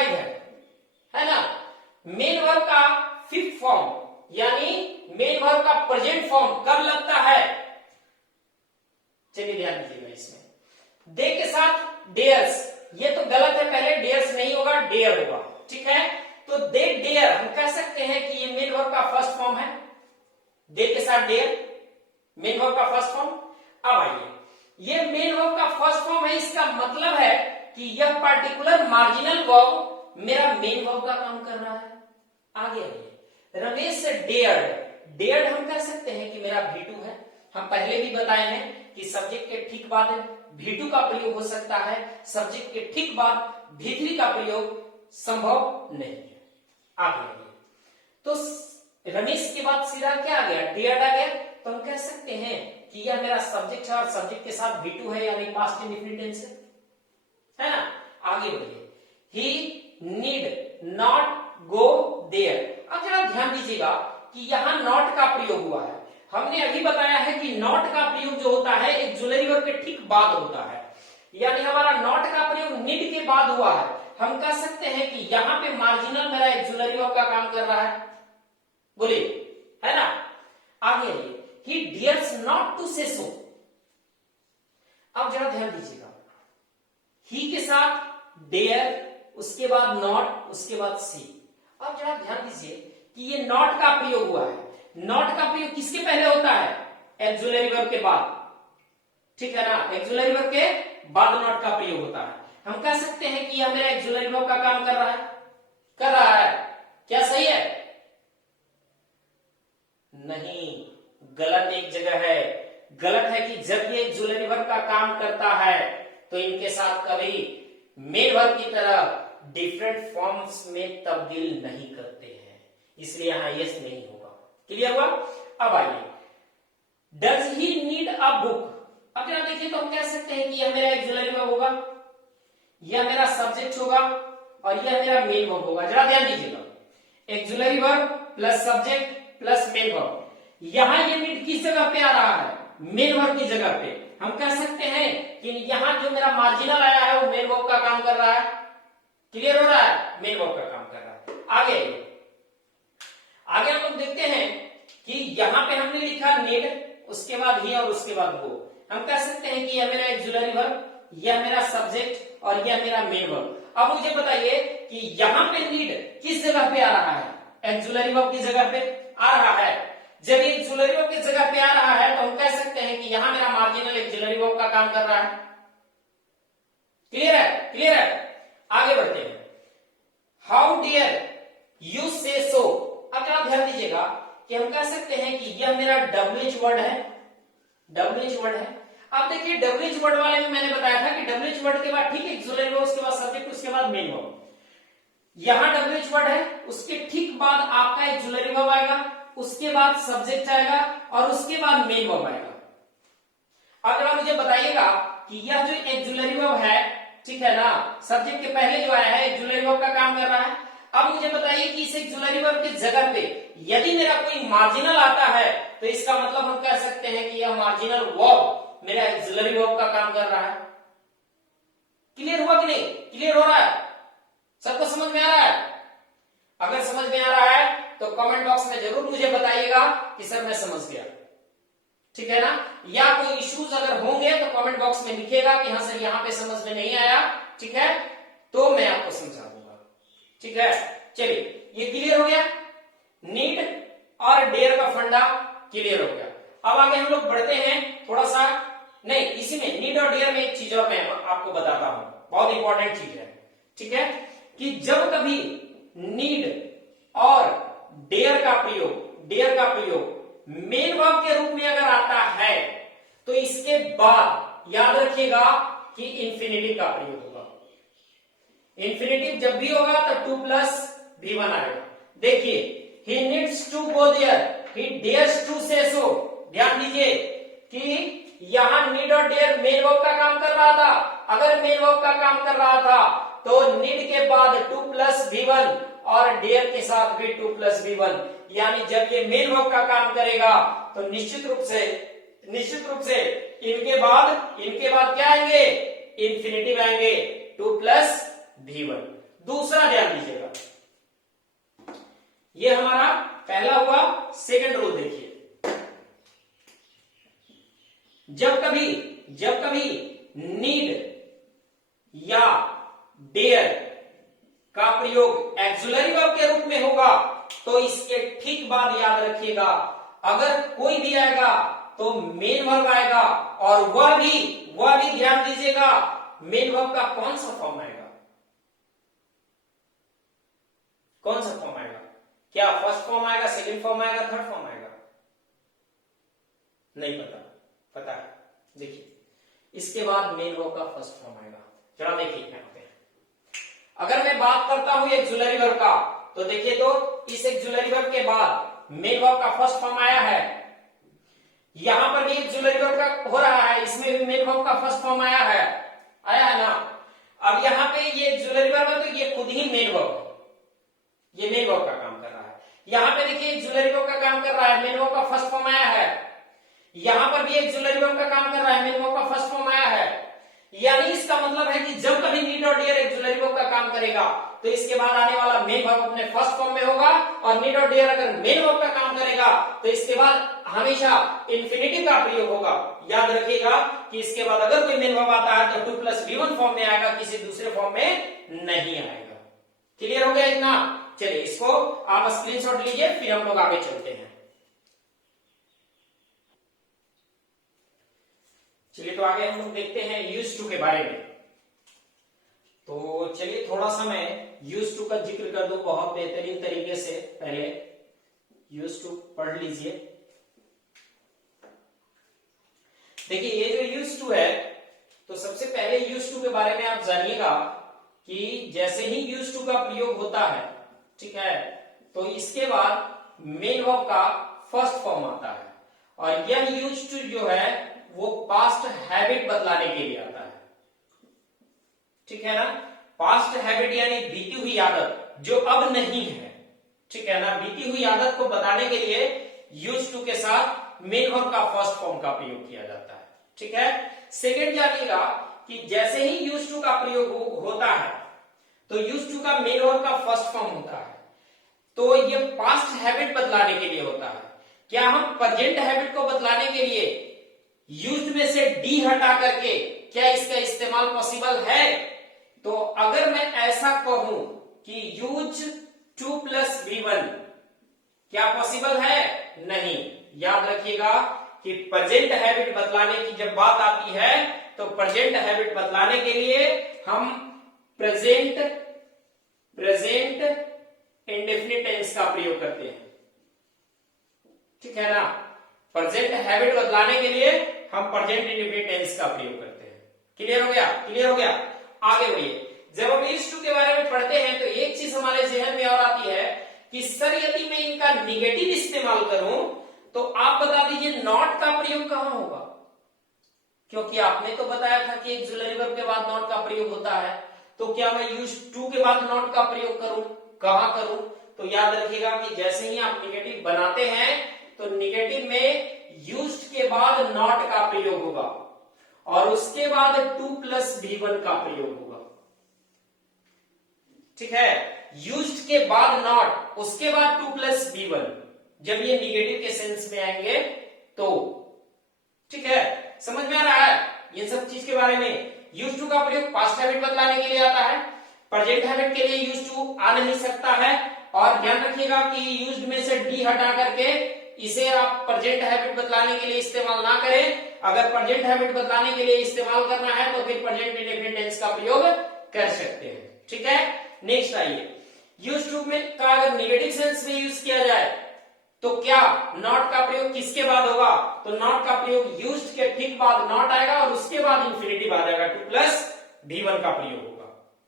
है ना। मेन वर्ब का फिफ्थ फॉर्म यानी मेन वर्ब का प्रेजेंट फॉर्म कब लगता है, चलिए ध्यान दीजिएगा इसमें। दे के साथ डेयर्स, ये तो गलत है, पहले डेयर्स नहीं होगा, डेयर होगा, ठीक है। तो दे डेयर हम कह सकते हैं कि ये मेन वर्ब का फर्स्ट फॉर्म है, दे के साथ डेयर मेन वर्ब का फर्स्ट फॉर्म। अब आइए, ये मेन वर्ब का फर्स्ट फॉर्म है, इसका मतलब है कि यह पार्टिकुलर मार्जिनल वर्ब मेरा मेन वर्ब का काम कर रहा है। आगे आइए, रमेश डेयर्ड, डेयर्ड हम कह सकते हैं कि मेरा V2 है। हम पहले भी बताए हैं कि सब्जेक्ट के ठीक बाद V2 का प्रयोग हो सकता है, सब्जेक्ट के ठीक बाद V3 का प्रयोग संभव नहीं है। आगे आइए, तो रमेश के बाद सीधा क्या आ गया, डेयर्ड आ गया। तो हम कह सकते हैं कि यह मेरा सब्जेक्ट है और सब्जेक्ट के साथ V2 है, यानी पास्ट इंडेफिनिट टेंस है ना। आगे बढ़िए, ही नीड नॉट गो देयर। अब जरा ध्यान दीजिएगा कि यहां नॉट का प्रयोग हुआ है। हमने अभी बताया है कि नॉट का प्रयोग जो होता है एक ऑक्सिलरी वर्ब के ठीक बाद होता है, यानी हमारा नॉट का प्रयोग नीड के बाद हुआ है। हम कह सकते हैं कि यहां पे मार्जिनल मेरा ऑक्सिलरी वर्ब का काम कर रहा है, बोलिए, है ना। आगे आइए, ही डियर्स नॉट टू से सो। अब जरा ध्यान दीजिएगा, ही के साथ डेयर, उसके बाद नॉट, उसके बाद सी। अब जरा ध्यान दीजिए कि ये नॉट का प्रयोग हुआ है। नॉट का प्रयोग किसके पहले होता है, ऑक्सिलरी वर्ब के बाद, ठीक है ना। ऑक्सिलरी वर्ब के बाद नॉट का प्रयोग होता है। हम कह सकते हैं कि यह मेरा ऑक्सिलरी वर्ब का काम कर रहा है, कर रहा है। क्या सही है, नहीं, गलत एक जगह है। गलत है कि जब ये ऑक्सिलरी वर्ब का काम करता है तो इनके साथ कभी मेन वर्ब की तरह डिफरेंट फॉर्म्स में तब्दील नहीं करते हैं, इसलिए यहां यस नहीं होगा। क्लियर हुआ। अब आइए, does he need a book. अब जरा देखिए, तो हम कह सकते हैं कि यह मेरा ऑक्सिलरी वर्ब होगा, यह मेरा सब्जेक्ट होगा और यह मेरा मेन वर्ब होगा। जरा ध्यान दीजिएगा, auxiliary verb plus subject plus main verb. यहां ये नीड किस जगह पे आ रहा है, मेन वर्ब की जगह पे। हम कह सकते हैं कि यहां जो मेरा मार्जिनल आया है वो मेन वर्ब का काम कर रहा है। क्लियर हो रहा है, मेन वर्ब का काम कर रहा है। आगे हम लोग देखते हैं कि यहां पे हमने लिखा नीड, उसके बाद ही और उसके बाद वो। हम कह सकते हैं कि यह मेरा ऑक्सिलरी वर्ब, यह मेरा सब्जेक्ट और यह मेरा मेन वर्ब। अब मुझे बताइए कि यहां पे नीड किस जगह पे आ रहा है, ऑक्सिलरी वर्ब की जगह पे आ रहा है। जब ये ऑक्सिलरी वर्ब की जगह पे आ रहा है तो हम कह सकते हैं कि यहां मेरा मार्जिनल ऑक्सिलरी वर्ब का काम कर रहा है। क्लियर है, क्लियर है। आगे बढ़ते हैं, हाउ डियर यू से सो। अब जरा ध्यान दीजिएगा कि हम कह सकते हैं कि यह मेरा WH वर्ड है, WH वर्ड है। अब देखिए, WH वर्ड वाले में मैंने बताया था कि WH वर्ड के बाद ठीक है ऑक्सिलरी वर्ब, उसके बाद सब्जेक्ट, उसके बाद मेन वर्ब। यहां WH वर्ड है, उसके ठीक बाद आपका ऑक्सिलरी वर्ब आएगा, उसके बाद सब्जेक्ट आएगा और उसके बाद मेन वर्ब आएगा। अब जरा मुझे बताइएगा कि यह जो ऑक्सिलरी वर्ब है, ठीक है ना, सब्जेक्ट के पहले जो आया है ऑक्सिलरी वर्ब का काम कर रहा है। अब मुझे बताइए कि इस ऑक्सिलरी वर्ब की जगह पे यदि मेरा कोई मार्जिनल आता है तो इसका मतलब हम कह सकते हैं कि यह मार्जिनल वर्ब मेरा ऑक्सिलरी वर्ब का काम कर रहा है। क्लियर हुआ कि नहीं, क्लियर हो रहा है, सबको समझ में आ रहा है। अगर समझ में आ रहा है तो कमेंट बॉक्स में जरूर मुझे बताइएगा कि सर मैं समझ गया, ठीक है ना। या कोई इश्यूज अगर होंगे तो कमेंट बॉक्स में लिखिएगा कि हाँ सर यहां पे समझ में नहीं आया, ठीक है, तो मैं आपको समझा दूंगा, ठीक है। चलिए, ये क्लियर हो गया, नीड और डेयर का फंडा क्लियर हो गया। अब आगे हम लोग बढ़ते हैं थोड़ा सा, नहीं इसी में नीड और डेयर में एक चीज और मैं आपको बताता हूं, बहुत इंपॉर्टेंट चीज है, ठीक है, कि जब कभी नीड और डेयर का प्रयोग मेन वर्ब के रूप में अगर आता है तो इसके बाद याद रखिएगा कि इंफिनिटिव का प्रयोग होगा। इंफिनिटिव जब भी होगा तो 2 प्लस V1 आएगा। देखिए, he needs to go there, he dares to say so। ध्यान दीजिए कि यहां नीड और डेयर मेन वर्ब का काम कर रहा था। अगर मेन वर्ब का काम कर रहा था तो नीड के बाद 2 प्लस V1 और डेयर के साथ भी 2 प्लस V1, यानी जब ये मेन वर्ब का काम करेगा तो निश्चित रूप से इनके बाद क्या आएंगे, इंफिनिटिव आएंगे, 2 प्लस V1। दूसरा ध्यान दीजिएगा, ये हमारा पहला हुआ। सेकंड रूल देखिए, जब कभी नीड या डेयर का प्रयोग एक्सुलरी वर्ब के रूप में होगा तो इसके ठीक बाद याद रखिएगा, अगर कोई भी आएगा तो मेन वर्ब आएगा, और वह भी ध्यान दीजिएगा मेन वर्ब का कौन सा फॉर्म आएगा, कौन सा फॉर्म आएगा? क्या फर्स्ट फॉर्म आएगा, सेकंड फॉर्म आएगा, थर्ड फॉर्म आएगा? नहीं पता, पता है? देखिए, इसके बाद मेन वर्ब का फर्स्ट फॉर्म आएगा। जरा देखिए यहां पे, अगर मैं बात करता हूं एक्सुलरी वर्ब का, तो देखिए तो इस एक्सुलरी वर्ब के बाद मेन वर्ब का फर्स्ट फॉर्म आया है, यहां पर भी एक्सुलरी वर्ब का हो रहा है, इसमें भी मेन वर्ब का फर्स्ट फॉर्म आया है ना। अब यहां पे ये एक्सुलरी वर्ब है तो ये खुद ही मेन वर्ब है, ये मेन वर्ब का काम कर रहा है। यहां पे देखिए एक्सुलरी वर्ब का काम कर रहा है, मेन वर्ब का फर्स्ट फॉर्म आया है, यहां पर भी एक्सुलरी वर्ब का काम कर रहा है, मेन वर्ब का फर्स्ट फॉर्म आया है। यानी इसका मतलब है कि जब कभी नीड और डियर एक्सुलरी वर्ब का काम करेगा तो इसके बाद आने वाला मेन वर्ब अपने फर्स्ट फॉर्म में होगा, और नीड और डियर अगर मेन वर्ब का काम करेगा तो इसके बाद हमेशा इंफिनिटिव का प्रयोग होगा। याद रखिएगा कि इसके बाद अगर कोई मेन वर्ब आता है तो 2+V1 फॉर्म में आएगा, किसी दूसरे फॉर्म में नहीं आएगा। क्लियर हो गया इतना? चलिए इसको आप स्क्रीनशॉट लीजिए, फिर हम लोग आगे चलते हैं। चलिए तो आगे हम लोग देखते हैं यूज टू के बारे में। तो चलिए थोड़ा सा मैं यूज टू का जिक्र कर दूं बहुत बेहतरीन तरीके से। पहले यूज टू पढ़ लीजिए। देखिए ये जो यूज टू है, तो सबसे पहले यूज टू के बारे में आप जानिएगा कि जैसे ही यूज टू का प्रयोग होता है, ठीक है, तो इसके बाद मेन वर्ब का फर्स्ट फॉर्म आता है, और यह यूज टू जो है वो पास्ट हैबिट बतलाने के लिए आता है, ठीक है ना। पास्ट हैबिट यानी बीती हुई आदत जो अब नहीं है, ठीक है ना। बीती हुई आदत को बताने के लिए यूज टू के साथ मेन वर्ब का फर्स्ट फॉर्म का प्रयोग किया जाता है, ठीक है। सेकंड जानिएगा कि जैसे ही यूज टू का प्रयोग होता है तो यूज टू का मेन वर्ब का फर्स्ट फॉर्म होता है, तो ये पास्ट हैबिट बतलाने के लिए होता है। क्या हम प्रेजेंट हैबिट को बतलाने के लिए यूज्ड में से डी हटा करके क्या इसका इस्तेमाल पॉसिबल है? तो अगर मैं ऐसा कहूं कि यूज 2+V1, क्या पॉसिबल है? नहीं। याद रखिएगा कि प्रेजेंट हैबिट बतलाने की जब बात आती है तो प्रेजेंट हैबिट बतलाने के लिए हम प्रेजेंट इंडेफिनिट टेंस का प्रयोग करते हैं, ठीक है ना। प्रेजेंट हैबिट बतलाने के लिए हम प्रेजेंट इंडेफिनिट टेंस का प्रयोग करते हैं। क्लियर हो गया? क्लियर हो गया? आगे बढ़िए। जब हम यूज्ड टू के बारे में पढ़ते हैं तो एक चीज हमारे जहन में और आती है कि सर यदि मैं इनका निगेटिव इस्तेमाल करूं तो आप बता दीजिए नॉट का प्रयोग कहां होगा? क्योंकि आपने तो बताया था कि एक्सुलरी वर्ब के बाद नॉट का प्रयोग होता है, तो क्या मैं यूज्ड टू के बाद नॉट का प्रयोग करूं? कहां करूं? तो याद रखिएगा कि जैसे ही आप निगेटिव बनाते हैं तो निगेटिव में यूज्ड के बाद नॉट का प्रयोग होगा, और उसके बाद 2+V1 का प्रयोग होगा, ठीक है। यूज्ड के बाद नॉट, उसके बाद 2+V1, जब ये निगेटिव के सेंस में आएंगे तो, ठीक है। समझ में आ रहा है ये सब चीज के बारे में? यूज्ड टू का प्रयोग पास्ट हैबिट बतलाने के लिए आता है, प्रेजेंट हैबिट के लिए यूज्ड टू आ नहीं सकता है, और ध्यान रखिएगा कि यूज्ड में से डी हटा करके इसे आप प्रेजेंट हैबिट बतलाने के लिए इस्तेमाल ना करें। अगर प्रेजेंट हैबिट बतलाने के लिए इस्तेमाल करना है तो फिर प्रेजेंट इंडेफिनिट टेंस का प्रयोग कर सकते हैं, ठीक है। नेक्स्ट आइए, यूज्ड टू में का अगर नेगेटिव सेंस में यूज किया जाए तो क्या नॉट का प्रयोग किसके बाद होगा? तो नॉट का प्रयोग यूज्ड के ठीक बाद नॉट आएगा और उसके बाद इंफिनिटिव आ जाएगा, 2+V1 का प्रयोग होगा।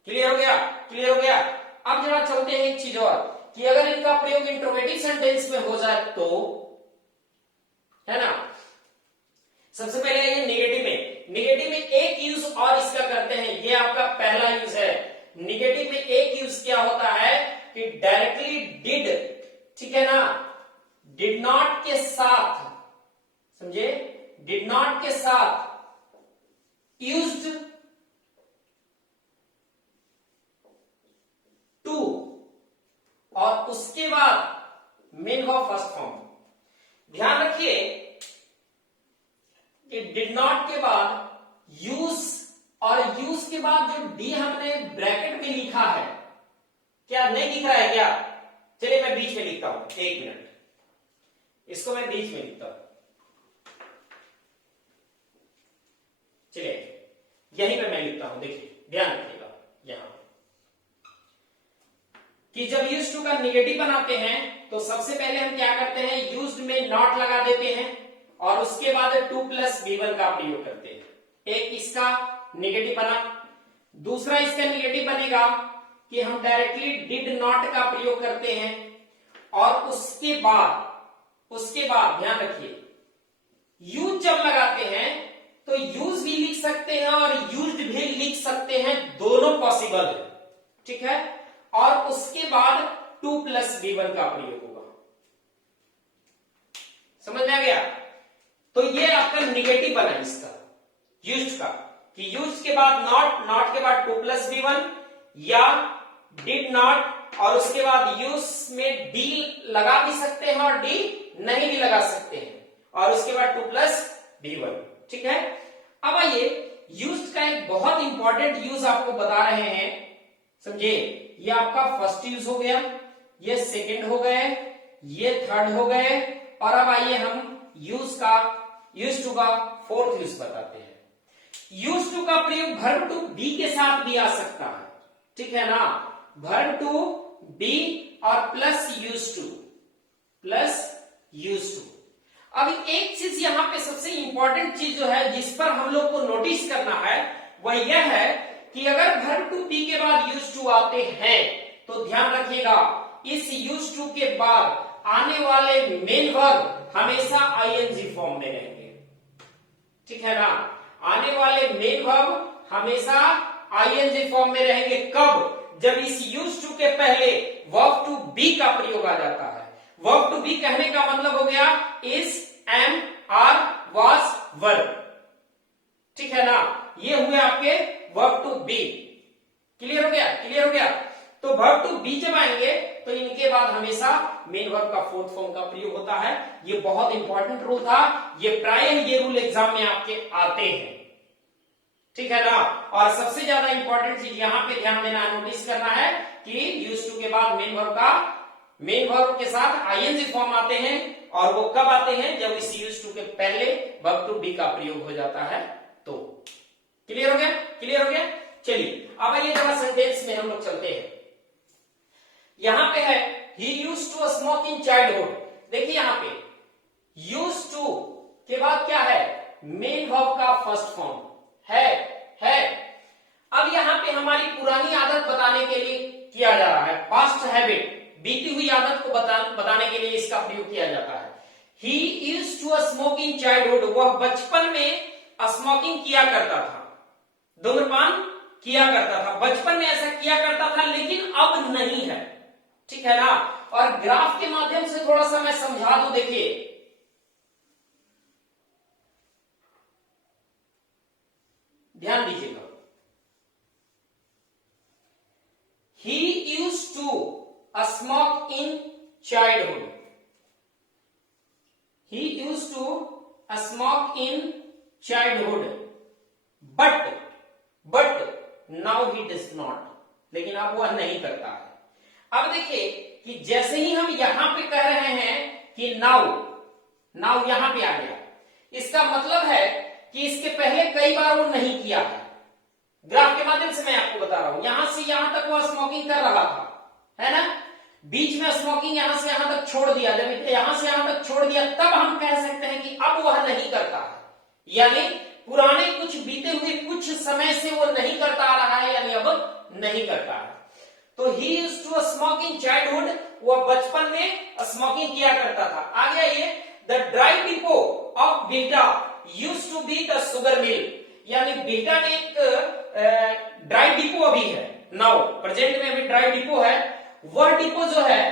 क्लियर हो गया? क्लियर हो गया? अब जरा चलते हैं एक चीज और कि अगर इनका प्रयोग इंट्रोगेटिव सेंटेंस में हो जाए तो, है ना। सबसे पहले ये निगेटिव में एक यूज और इसका करते हैं, ये आपका पहला यूज है। निगेटिव में एक यूज क्या होता है कि डायरेक्टली डिड, ठीक है ना, डिड नॉट के साथ, समझे, डिड नॉट के साथ यूज्ड टू, और उसके बाद मेन वर्ब फर्स्ट फॉर्म। ध्यान रखिए कि डिड नॉट के बाद यूज और यूज के बाद जो डी हमने ब्रैकेट में लिखा है, क्या नहीं दिख रहा है क्या? चलिए मैं बीच में लिखता हूं, एक मिनट, इसको मैं बीच में लिखता हूं। चलिए यहीं पे मैं लिखता हूं, देखिए ध्यान रखिएगा यहां कि जब यूज टू का निगेटिव बनाते हैं तो सबसे पहले हम क्या करते हैं, यूज्ड में नॉट लगा देते हैं और उसके बाद 2 प्लस B1 का प्रयोग करते हैं। एक इसका निगेटिव बना, दूसरा इसका निगेटिव बनेगा कि हम डायरेक्टली डिड नॉट का प्रयोग करते हैं और उसके बाद ध्यान रखिए यूज जब लगाते हैं तो यूज भी लिख सकते हैं और यूज्ड भी लिख सकते हैं, दोनों पॉसिबल है, ठीक है। और उसके बाद 2 प्लस B1 का प्रयोग होगा। समझ में आ गया? तो ये आपका निगेटिव बना इसका यूज्ड का, कि यूज के बाद नॉट, नॉट के बाद 2 प्लस B1 या डिड नॉट और उसके बाद यूज में डी लगा भी सकते हैं और डी नहीं भी लगा सकते हैं और उसके बाद 2 प्लस B1, ठीक है। अब आइए यूज का एक बहुत इंपॉर्टेंट यूज आपको बता रहे हैं, समझे। ये आपका फर्स्ट यूज हो गया, ये सेकंड हो गए, ये थर्ड हो गए और अब आइए हम यूज टू का फोर्थ यूज बताते हैं। यूज टू का प्रयोग वर्ब टू बी के साथ भी आ सकता है, ठीक है ना। वर्ब टू बी और प्लस यूज टू। अब एक चीज यहां पे सबसे इंपॉर्टेंट चीज जो है जिस पर हम लोग को नोटिस करना है वह यह है कि अगर वर्ब टू बी के बाद यूज टू आते हैं तो ध्यान रखिएगा इस यूज टू के बाद आने वाले मेन वर्ब हमेशा आईएनजी फॉर्म में रहेंगे, ठीक है ना। आने वाले मेन वर्ब हमेशा आईएनजी फॉर्म में रहेंगे। कब? जब इस यूज टू के पहले वर्ब टू बी का प्रयोग आ जाता है। वर्ब टू बी कहने का मतलब हो गया is, am, are, was, verb, ठीक है ना। ये हुए आपके वर्ब टू बी। क्लियर हो गया? क्लियर हो गया। तो वर्ब टू बी जब आएंगे तो इनके बाद हमेशा मेन वर्ब का फोर्थ फॉर्म का प्रयोग होता है। ये बहुत इंपॉर्टेंट रूल था, ये प्रायः ये रूल एग्जाम में आपके आते हैं, ठीक है ना। और सबसे ज्यादा इंपॉर्टेंट चीज यहां पे ध्यान देना, नोटिस करना है कि यूज टू के बाद मेन वर्ब के साथ आईएनजी फॉर्म आते हैं और वो कब आते हैं? जब इस यूज टू के पहले वर्ब टू बी का प्रयोग हो जाता है। तो क्लियर हो गया? क्लियर हो गया। चलिए अब आइए जरा सेंटेंस में हम लोग चलते हैं। यहां पे है he used to smoke in childhood. देखिए यहां पे यूज्ड टू के बाद क्या है? मेन वर्ब का फर्स्ट फॉर्म है। अब यहां पे हमारी पुरानी आदत बताने के लिए किया जा रहा है, पास्ट हैबिट, बीती हुई आदत को बताने के लिए इसका प्रयोग किया जाता है। He used to smoke in childhood, वह बचपन में स्मोकिंग किया करता था, धूम्रपान किया करता था, बचपन में ऐसा किया करता था लेकिन अब नहीं है, ठीक है ना। और ग्राफ के माध्यम से थोड़ा सा मैं समझा दूं, देखिए ध्यान दीजिएगा। He used to smoke in childhood, he used to smoke in childhood but now he does not, लेकिन अब वह नहीं करता है। अब देखिए कि जैसे ही हम यहां पे कह रहे हैं कि नाउ यहां पे आ गया, इसका मतलब है कि इसके पहले कई बार वो नहीं किया है। ग्राफ के माध्यम से मैं आपको बता रहा हूं, यहां से यहां तक वह स्मोकिंग कर रहा था, है ना। बीच में स्मोकिंग यहां से यहां तक छोड़ दिया, जब यहां से यहां तक छोड़ दिया तब हम कह सकते हैं कि अब वह नहीं करता है, यानी पुराने कुछ बीते हुए कुछ समय से वो नहीं करता आ रहा है, यानी अब नहीं करता है। तो he used to smoke in childhood, वह बचपन में स्मोकिंग किया करता था। आगे आइए, the dry depot of Bihta used to be the sugar mill, यानी बीटा में एक ड्राई डिपो अभी है, नाउ प्रेजेंट में अभी ड्राई डिपो है। वह डिपो जो है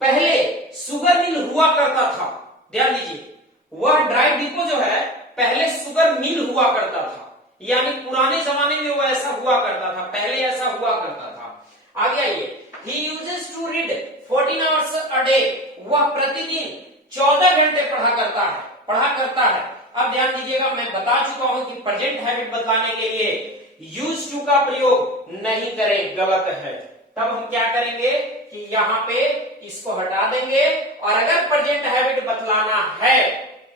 पहले शुगर मिल हुआ करता था, ध्यान दीजिए, वह ड्राई डिपो जो है पहले शुगर मिल हुआ करता था, यानी पुराने जमाने में वह ऐसा हुआ करता था, पहले ऐसा हुआ करता था। आगे आइए, he uses to read 14 hours a day, वह प्रतिदिन 14 घंटे पढ़ा करता है। अब ध्यान दीजिएगा, मैं बता चुका हूं कि प्रेजेंट हैबिट बतलाने के लिए यूज टू का प्रयोग नहीं करें, गलत है। तब हम क्या करेंगे कि यहां पे इसको हटा देंगे, और अगर प्रेजेंट हैबिट बतलाना है,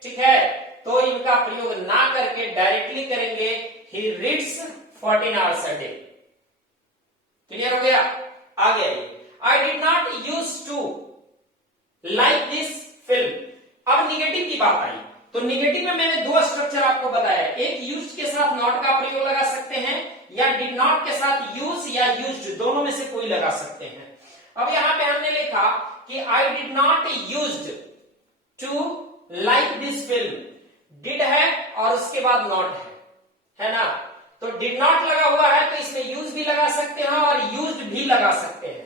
ठीक है, तो इनका प्रयोग ना करके डायरेक्टली करेंगे he reads 14 hours a day. Clear हो गया? आगे आइए, I did not use to like this film. अब निगेटिव की बात आई, तो निगेटिव में मैंने दो स्ट्रक्चर आपको बताया, एक यूज के साथ नॉट का प्रयोग लगा सकते हैं, या डिड नॉट के साथ यूज या यूज्ड, दोनों में से कोई लगा सकते हैं। अब यहां पे हमने लिखा कि I did not used to like this film, did है और उसके बाद नॉट है ना, तो डिड नॉट लगा हुआ है तो इसमें यूज भी लगा सकते हैं और यूज्ड भी लगा सकते हैं,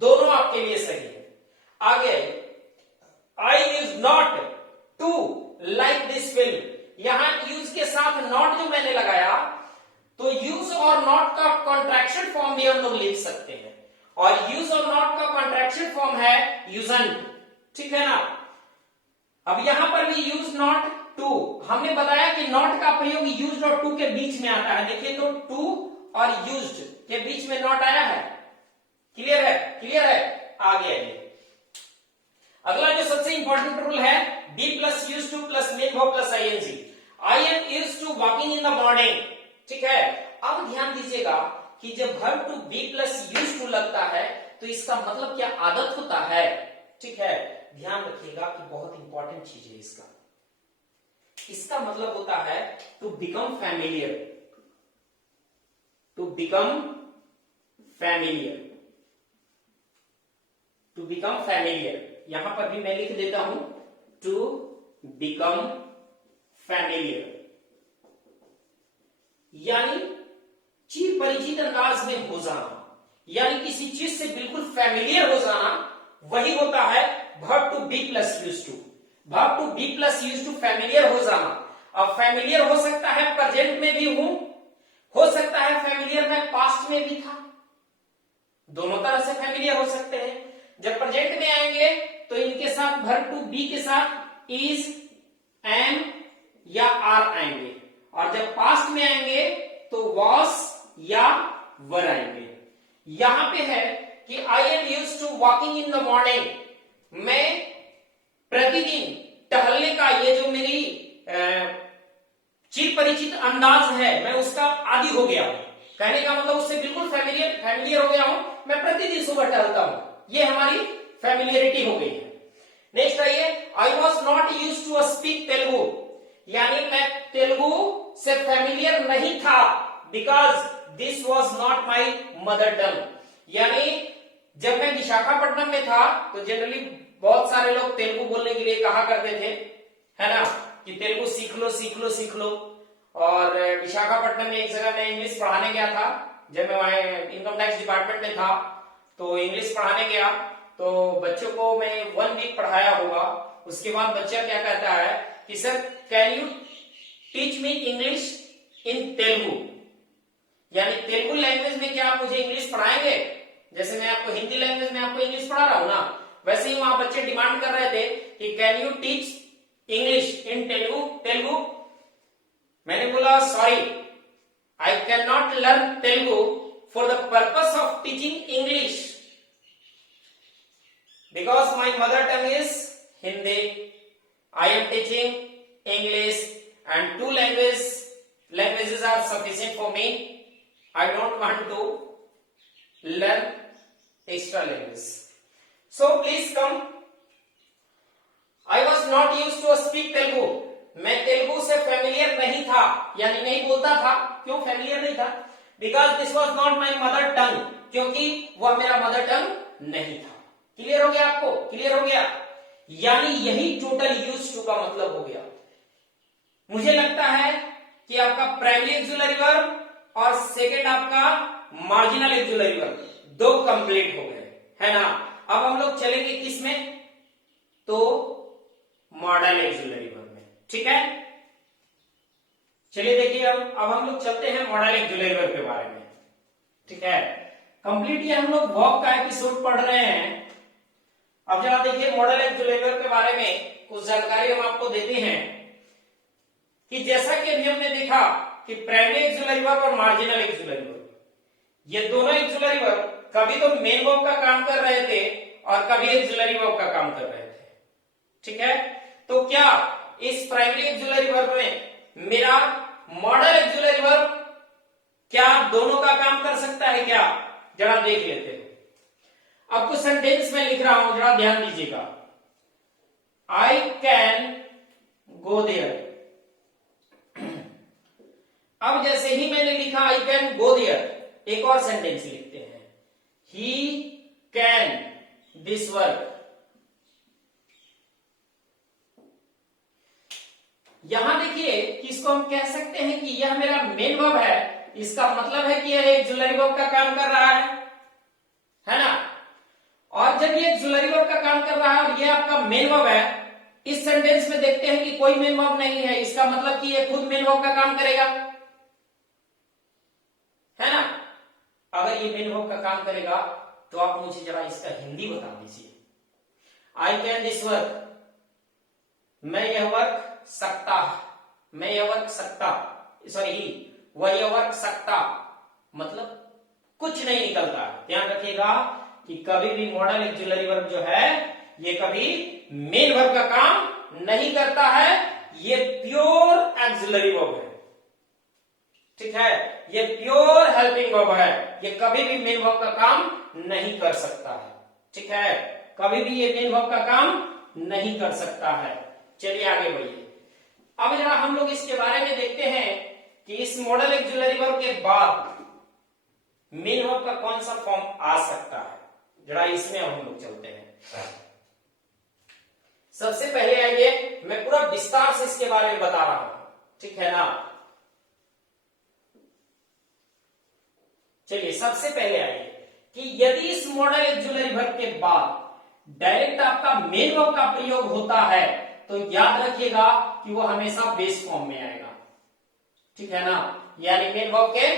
दोनों आपके लिए सही है। आगे, I use not to like this film, यहां यूज के साथ नॉट जो मैंने लगाया, तो यूज और नॉट का कॉन्ट्रैक्शन फॉर्म भी हम लोग लिख सकते हैं, और यूज और नॉट का कॉन्ट्रैक्शन फॉर्म है यूजंट, ठीक है ना। अब यहां पर भी यूज नॉट टू, हमने बताया कि नॉट का प्रयोग यूज्ड और टू के बीच में आता है। देखिए तो टू और यूज्ड के बीच में नॉट आया है, क्लियर है? क्लियर है? आगे आइए, अगला जो सबसे इंपॉर्टेंट रूल है, be plus use to plus main verb plus ING. I am used to walking in the morning, ठीक है। अब ध्यान दीजिएगा कि जब verb to be plus use to लगता है तो इसका मतलब क्या आदत होता है, ठीक है। ध्यान रखिएगा कि बहुत इंपॉर्टेंट चीज है इसका मतलब होता है to become familiar, to become familiar, to become familiar. यहां पर भी मैं लिख देता हूं टू बिकम फैमिलियर, यानी चिर परिचित अंदाज में हो जाना, यानी किसी चीज से बिल्कुल फैमिलियर हो जाना, वही होता है verb to be plus use to. Verb to be plus use to familiar हो जाना। अब फैमिलियर हो सकता है प्रेजेंट में भी हूं, हो सकता है फैमिलियर में पास्ट में भी था, दोनों तरह से फैमिलियर हो सकते हैं। जब प्रेजेंट में आएंगे तो इनके साथ वर्ब टू बी के साथ इज, एम या आर आएंगे, और जब पास्ट में आएंगे तो वॉस या वर आएंगे। यहां पे है कि I am used to walking in the morning, मैं प्रतिदिन टहलने का, ये जो मेरी चिर परिचित अंदाज है, मैं उसका आदी हो गया हूं। कहने का मतलब उससे बिल्कुल फैमिलियर हो गया हूं, मैं प्रतिदिन सुबह टहलता हूं, ये हमारी फैमिलियरिटी हो गई है। नेक्स्ट आइए, I was not use to speak Telugu, यानी मैं तेलुगु से फैमिलियर नहीं था, because this was not my mother tongue. यानी जब मैं विशाखापट्टनम में था तो जनरली बहुत सारे लोग तेलुगु बोलने के लिए कहा करते थे, है ना, कि तेलुगु सीख लो सीख लो सीख लो। और विशाखापट्टनम में एक जगह मैं इंग्लिश पढ़ाने गया था, जब मैं वहां इनकम टैक्स डिपार्टमेंट में था, तो इंग्लिश पढ़ाने गया, तो बच्चों को मैं 1 वीक पढ़ाया होगा। उसके बाद बच्चा क्या कहता है कि sir can you teach me English in Telugu, यानी तेलुगु लैंग्वेज में क्या आप मुझे इंग्लिश पढ़ाएंगे? जैसे मैं आपको हिंदी लैंग्वेज में आपको इंग्लिश पढ़ा रहा हूं ना, वैसे ही वहां बच्चे डिमांड कर रहे थे कि can you teach English in Telugu. मैंने बोला sorry, I can not learn Telugu for the purpose of teaching English, because my mother tongue is Hindi, I am teaching English and 2 languages are sufficient for me. I don't want to learn extra language. So please come. I was not used to speak Telugu. मैं तेलुगु से फेमिलियर नहीं था, यानी नहीं बोलता था। क्यों फेमिलियर नहीं था? Because this was not my mother tongue, क्योंकि वह मेरा मदर टंग नहीं था। क्लियर हो गया आपको? क्लियर हो गया? यानी यही टोटल यूज टू का मतलब हो गया। मुझे लगता है कि आपका प्राइमरी एक्सुलरी वर्ब और सेकेंड आपका मार्जिनल एक्सुलरी वर्ब 2 कंप्लीट हो गए, है ना। अब हम लोग चलेंगे किस में? तो मॉडल एक्सुलरी वर्ब में, ठीक है। चलिए देखिए, अब हम लोग चलते हैं मॉडल एक्सुलरी वर्ब के बारे में, ठीक है। कंप्लीट ये हम लोग वर्ब का एपिसोड पढ़ रहे हैं, अब जरा देखिए मॉडल एक्जुलरी वर्ब के बारे में कुछ जानकारी हम आपको देते हैं कि जैसा कि अभी हमने देखा कि प्राइमरी एक्जुलरी वर्ब और मार्जिनल एक्जुलरी वर्ब, ये दोनों एक्जुलरी वर्ब कभी तो मेन वर्ब का काम कर रहे थे और कभी एक्जुलरी वर्ब का काम कर रहे थे। ठीक है, तो क्या इस प्राइमरी एक्जुलरी वर्ब में मेरा मॉडल एक्जुलरी वर्ब क्या दोनों का काम कर सकता है क्या? जरा देख लेते हैं। अब कुछ सेंटेंस में लिख रहा हूं, जरा ध्यान दीजिएगा। I can go there. अब जैसे ही मैंने लिखा आई कैन गो देयर, एक और सेंटेंस लिखते हैं, ही कैन दिस वर्क। यहां देखिए कि इसको हम कह सकते हैं कि यह मेरा मेन वर्ब है, इसका मतलब है कि यह एक्जुलरी वर्ब का काम कर रहा है ना। और जब ये एक्जुलरी वर्ब का काम कर रहा है और ये आपका मेन वर्ब है, इस सेंटेंस में देखते हैं कि कोई मेन वर्ब नहीं है, इसका मतलब कि ये खुद मेन वर्ब का काम करेगा, है ना। अगर ये मेन वर्ब का काम करेगा तो आप मुझे जरा इसका हिंदी बता दीजिए। आई कैन दिस वर्क, मैं यह वर्क सकता, मैं यह वर्क सकता, सॉरी वह यह वर्क सकता, मतलब कुछ नहीं निकलता। ध्यान रखिएगा कि कभी भी मॉडल एक्जुलरी वर्ब जो है ये कभी मेन वर्ब का काम नहीं करता है, ये प्योर एक्जुलरी वर्ब है। ठीक है, ये प्योर हेल्पिंग वर्ब है, ये कभी भी मेन वर्ब का काम नहीं कर सकता है। ठीक है, कभी भी ये मेन वर्ब का काम नहीं कर सकता है। चलिए आगे बढ़िए। अब जरा हम लोग इसके बारे में देखते हैं कि इस मॉडल एक्जुलरी वर्ब के बाद मेन वर्ब का कौन सा फॉर्म आ सकता है, जरा इसमें हम लोग चलते हैं। सबसे पहले आइए, मैं पूरा विस्तार से इसके बारे में बता रहा हूं, ठीक है ना। चलिए सबसे पहले आइए कि यदि इस मॉडल एक्जुलरी वर्ब के बाद डायरेक्ट आपका मेन वर्ब का प्रयोग होता है तो याद रखिएगा कि वो हमेशा बेस फॉर्म में आएगा। ठीक है ना, यानी मेन वर्ब के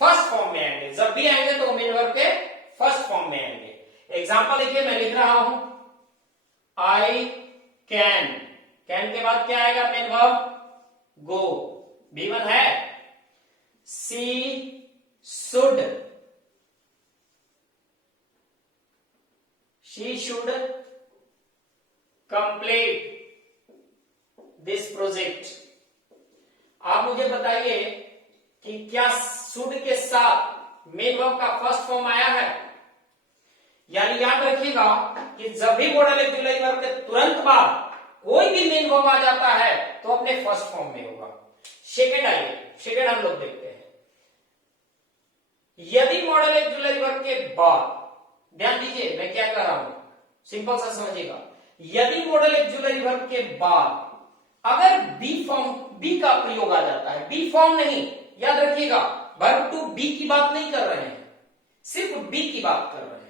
फर्स्ट फॉर्म में आएंगे, जब भी आएंगे तो मेन वर्ब के फर्स्ट फॉर्म में आएंगे। एग्जांपल देखिए, मैं लिख रहा हूं आई कैन, कैन के बाद क्या आएगा मेन वर्ब गो, B1 है। She should, she should complete this project. आप मुझे बताइए कि क्या शुड के साथ मेन वर्ब का फर्स्ट फॉर्म आया है? यानी याद रखिएगा कि जब भी मॉडल एक्जुलरी वर्ब के तुरंत बाद कोई भी मेन वर्ब आ जाता है तो अपने फर्स्ट फॉर्म में होगा। सेकंड आइए, सेकंड हम लोग देखते हैं। यदि मॉडल एक्जुलरी वर्ब के बाद, ध्यान दीजिए मैं क्या कर रहा हूं, सिंपल सा समझिएगा। यदि मॉडल एक्जुलरी वर्ब के बाद अगर बी का प्रयोग आ जाता है, बी फॉर्म नहीं, याद रखिएगा वर्ब टू बी की बात नहीं कर रहे हैं, सिर्फ बी की बात कर रहे हैं।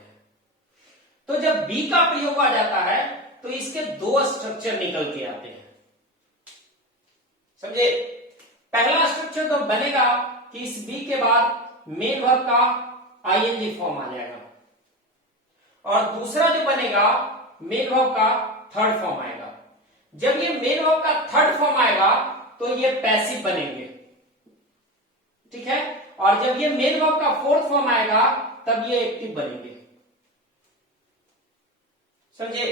तो जब बी का प्रयोग आ जाता है तो इसके दो स्ट्रक्चर निकल के आते हैं, समझे। पहला स्ट्रक्चर तो बनेगा कि इस बी के बाद मेन वर्ब का आईएनजी फॉर्म आ जाएगा, और दूसरा जो बनेगा मेन वर्ब का थर्ड फॉर्म आएगा। जब ये मेन वर्ब का थर्ड फॉर्म आएगा तो ये पैसिव बनेंगे, ठीक है, और जब ये मेन वर्ब का फोर्थ fॉर्म आएगा तब ये एक्टिव बनेंगे, समझे।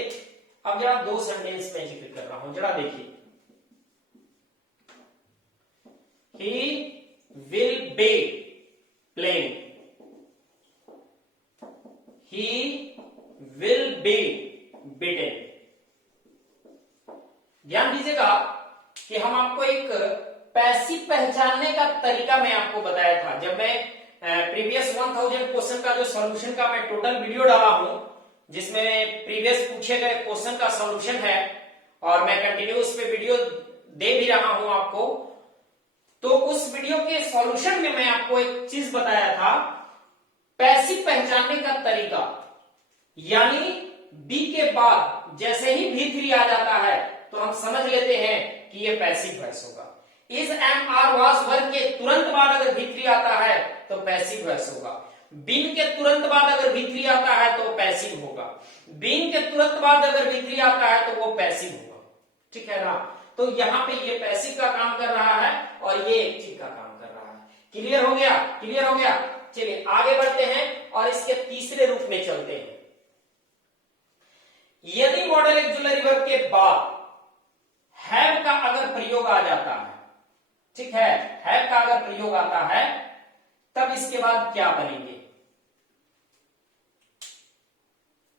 अब जरा दो सेंटेंस में जिक्र कर रहा हूं, जरा देखिए। He will be playing, he will be beaten. ध्यान दीजिएगा कि हम आपको एक पैसिव पहचानने का तरीका मैं आपको बताया था जब मैं प्रीवियस 1000 क्वेश्चन का जो सॉल्यूशन का मैं टोटल वीडियो डाला हूं, जिसमें प्रीवियस पूछे गए क्वेश्चन का सॉल्यूशन है और मैं कंटिन्यू उस पे वीडियो दे भी रहा हूं आपको। तो उस वीडियो के सॉल्यूशन में मैं आपको एक चीज बताया था, पैसिव पहचानने का तरीका, यानी बी के बाद जैसे ही V3 आ जाता है तो हम समझ लेते हैं कि ये पैसिव वॉइस होगा। Is am are was verb के तुरंत बाद अगर V3 आता है तो पैसिव वॉइस होगा। बीन के तुरंत बाद अगर V3 आता है तो पैसिव होगा, बीन के तुरंत बाद अगर V3 आता है तो वो पैसिव होगा, ठीक है ना। तो यहां पे ये पैसिव का काम कर रहा है और ये एक्टिव का काम कर रहा है। क्लियर हो गया, क्लियर हो गया। चलिए आगे बढ़ते हैं और इसके तीसरे रूप में चलते हैं। यदि मॉडल एक्जुलरी वर्ब के बाद हैव का अगर प्रयोग आ जाता है, ठीक है, हैव का अगर प्रयोग आता है तब इसके बाद क्या बनेंगे,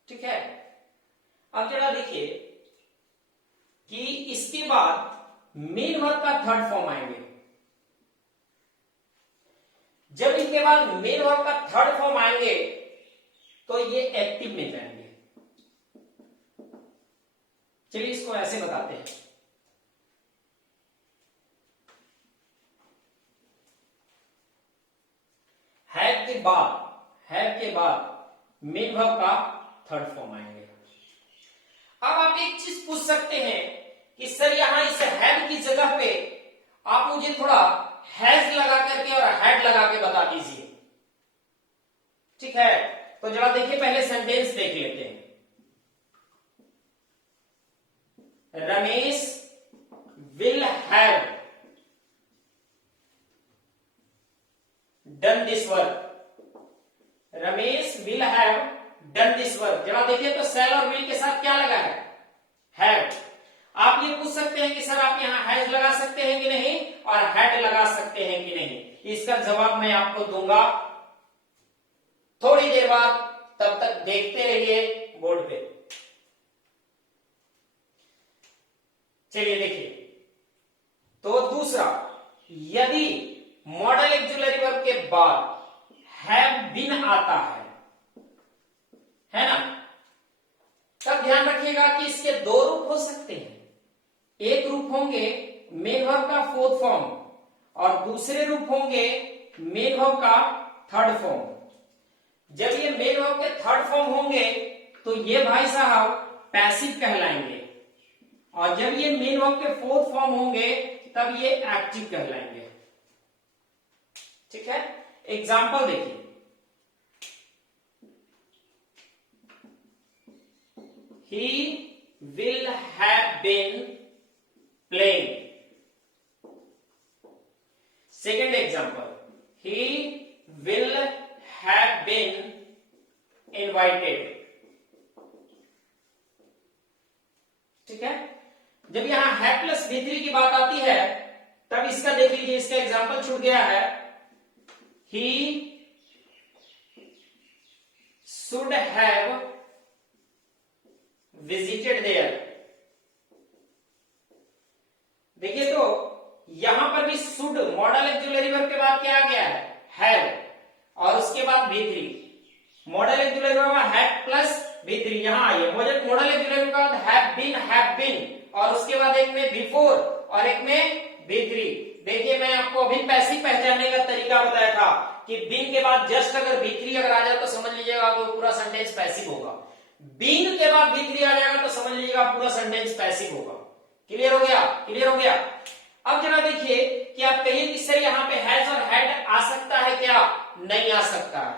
ठीक है। अब जरा देखिए कि इसके बाद मेन वर्ब का थर्ड फॉर्म आएंगे। जब इसके बाद मेन वर्ब का थर्ड फॉर्म आएंगे तो ये एक्टिव में जाएंगे। चलिए इसको ऐसे बताते हैं। हैव के बाद मेन वर्ब का थर्ड फॉर्म आएंगे। अब आप एक चीज पूछ सकते हैं कि सर यहां इस हैव की जगह पे आप मुझे थोड़ा हैज लगा करके और हैड लगा के बता दीजिए, ठीक है। तो जरा देखिए पहले सेंटेंस देख लेते हैं। Ramesh will have done this work, Ramesh will have done this work. जरा देखिए तो सेल और विल के साथ क्या लगा है, हैव। आप ये पूछ सकते हैं कि सर आप यहां हैज लगा सकते हैं कि नहीं और हैड लगा सकते हैं कि नहीं। इसका जवाब मैं आपको दूंगा थोड़ी देर बाद, तब तक देखते रहिए बोर्ड पे। चलिए देखिए, तो दूसरा, यदि मॉडल एक्जुलरी वर्ब के बाद हैव बीन आता है ना, तब ध्यान रखिएगा कि इसके दो रूप हो सकते हैं। एक रूप होंगे मेन वर्ब का फोर्थ फॉर्म और दूसरे रूप होंगे मेन वर्ब का थर्ड फॉर्म। जब ये मेन वर्ब के थर्ड फॉर्म होंगे तो ये भाई साहब पैसिव कहलाएंगे और जब ये मेन वर्ब के फोर्थ फॉर्म होंगे तब ये एक्टिव कहलाएंगे, ठीक है। एग्जाम्पल देखिए, he will have been playing. Second example, he will have been invited, ठीक है। जब यहां है प्लस V3 की बात आती है तब इसका देख लीजिए, इसका एग्जाम्पल छूट गया है। he should have visited there। देखिए तो यहां पर भी शुड मॉडल एक्जुलरी वर्ब के बाद क्या आ गया है, हैव और उसके बाद V3। Model auxiliary verb have plus V3 यहां आइए। मॉडल एक्जुलरी के बाद हैव बीन और उसके बाद एक में बिफोर और एक में V3। देखिए मैं आपको अभी पैसिव पहचानने का तरीका बताया था कि बीन के बाद जस्ट अगर V3 अगर आ जाए तो समझ लीजिएगा कि पूरा सेंटेंस पैसिव होगा। बीन के बाद V3 आ जाएगा तो समझ लीजिएगा पूरा सेंटेंस पैसिव होगा। क्लियर हो गया, क्लियर हो गया। अब जरा देखिए कि आप कहिए कि सर यहाँ पे हैज और हैड आ सकता है क्या, नहीं आ सकता है।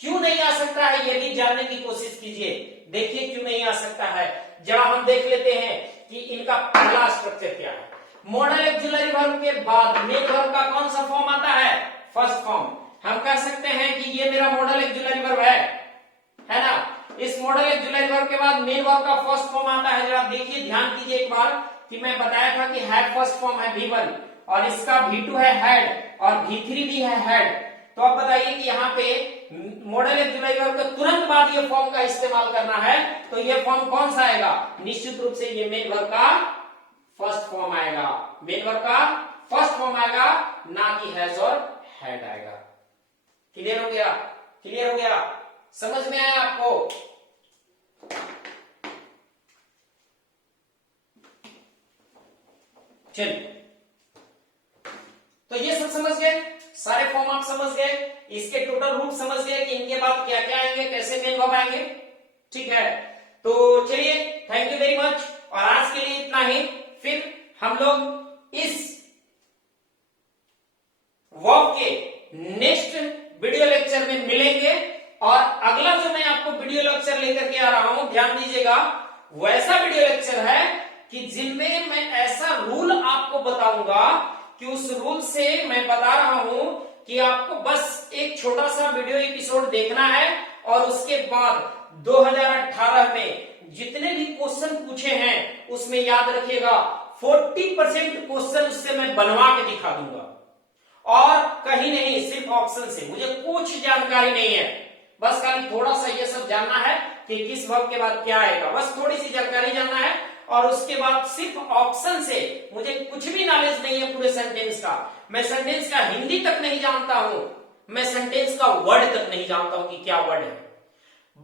क्यों नहीं आ सकता है ये भी जानने की कोशिश कीजिए। देखिए क्यों नहीं आ सकता है, जरा हम देख लेते हैं कि इनका पहला स्ट्रक्चर क्या है। मॉडल एक्जुलरी वर्ब के बाद मेन वर्ब का कौन सा फॉर्म आता है, फर्स्ट फॉर्म। हम कह सकते हैं कि ये मेरा मॉडल एक्जुलरी वर्ब है ना। इस मॉडल एक्जुलरी वर्ब के बाद मेन वर्ब का फर्स्ट फॉर्म आता है। जरा देखिए ध्यान कीजिए एक बार कि मैं बताया था कि हैड फर्स्ट फॉर्म है V1 और इसका V2 है हैड और V3 भी है हैड। तो अब बताइए कि यहाँ पे मॉडल एक्जुलरी वर्ब के तुरंत बाद ये फॉर्म का इस्तेमाल करना है तो ये फॉर्म कौन सा आएगा, निश्चित रूप से ये मेन वर्ब का फर्स्ट फॉर्म आएगा। मेन वर्ब का फर्स्ट फॉर्म आएगा, ना कि हैज और हैड आएगा। क्लियर हो गया, क्लियर हो गया, समझ में आया आपको। चलिए तो ये सब समझ गए, सारे फॉर्म आप समझ गए, इसके टोटल रूप समझ गए कि इनके बाद क्या क्या आएंगे, कैसे मेन वर्ब आएंगे, ठीक है। तो चलिए थैंक यू वेरी मच और आज के लिए इतना ही। फिर हम लोग इस वर्ब के नेक्स्ट वीडियो लेक्चर में मिलेंगे। और अगला जो मैं आपको वीडियो लेक्चर लेकर के आ रहा हूं, ध्यान दीजिएगा, वैसा वीडियो लेक्चर है कि जिनमें मैं ऐसा रूल आपको बताऊंगा कि उस रूल से मैं बता रहा हूं कि आपको बस एक छोटा सा वीडियो एपिसोड देखना है और उसके बाद 2018 में जितने भी क्वेश्चन पूछे हैं उसमें याद रखिएगा 40% क्वेश्चन उससे मैं बनवा के दिखा दूंगा। और कहीं नहीं, सिर्फ ऑप्शन से, मुझे कुछ जानकारी नहीं है, बस खाली थोड़ा सा ये सब जानना है कि किस वर्ब के बाद क्या आएगा, बस थोड़ी सी जानकारी जानना है। और उसके बाद सिर्फ ऑप्शन से, मुझे कुछ भी नॉलेज नहीं है पूरे सेंटेंस का, मैं सेंटेंस का हिंदी तक नहीं जानता हूं, मैं सेंटेंस का वर्ड तक नहीं जानता हूं कि क्या वर्ड है।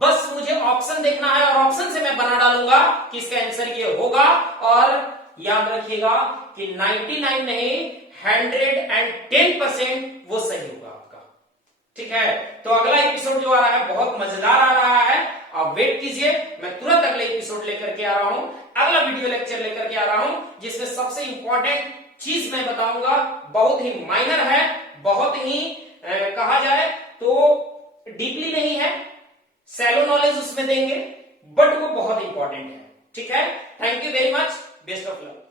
बस मुझे ऑप्शन देखना है और ऑप्शन से मैं बना डालूंगा कि इसका आंसर ये होगा। और याद रखिएगा कि 99 नहीं 110% वो सही होगा आपका। ठीक है, तो अगला एपिसोड जो आ रहा है बहुत मजेदार आ रहा है, आप वेट कीजिए, मैं तुरंत अगले एपिसोड लेकर के आ रहा हूं, अगला वीडियो लेक्चर लेकर के आ रहा हूं, जिसमें सबसे इंपॉर्टेंट चीज मैं बताऊंगा, बहुत ही माइनर है, बहुत ही कहा जाए तो डीपली नहीं है, सैलो नॉलेज उसमें देंगे, बट वो बहुत इंपॉर्टेंट है। ठीक है, thank you very much, best of luck.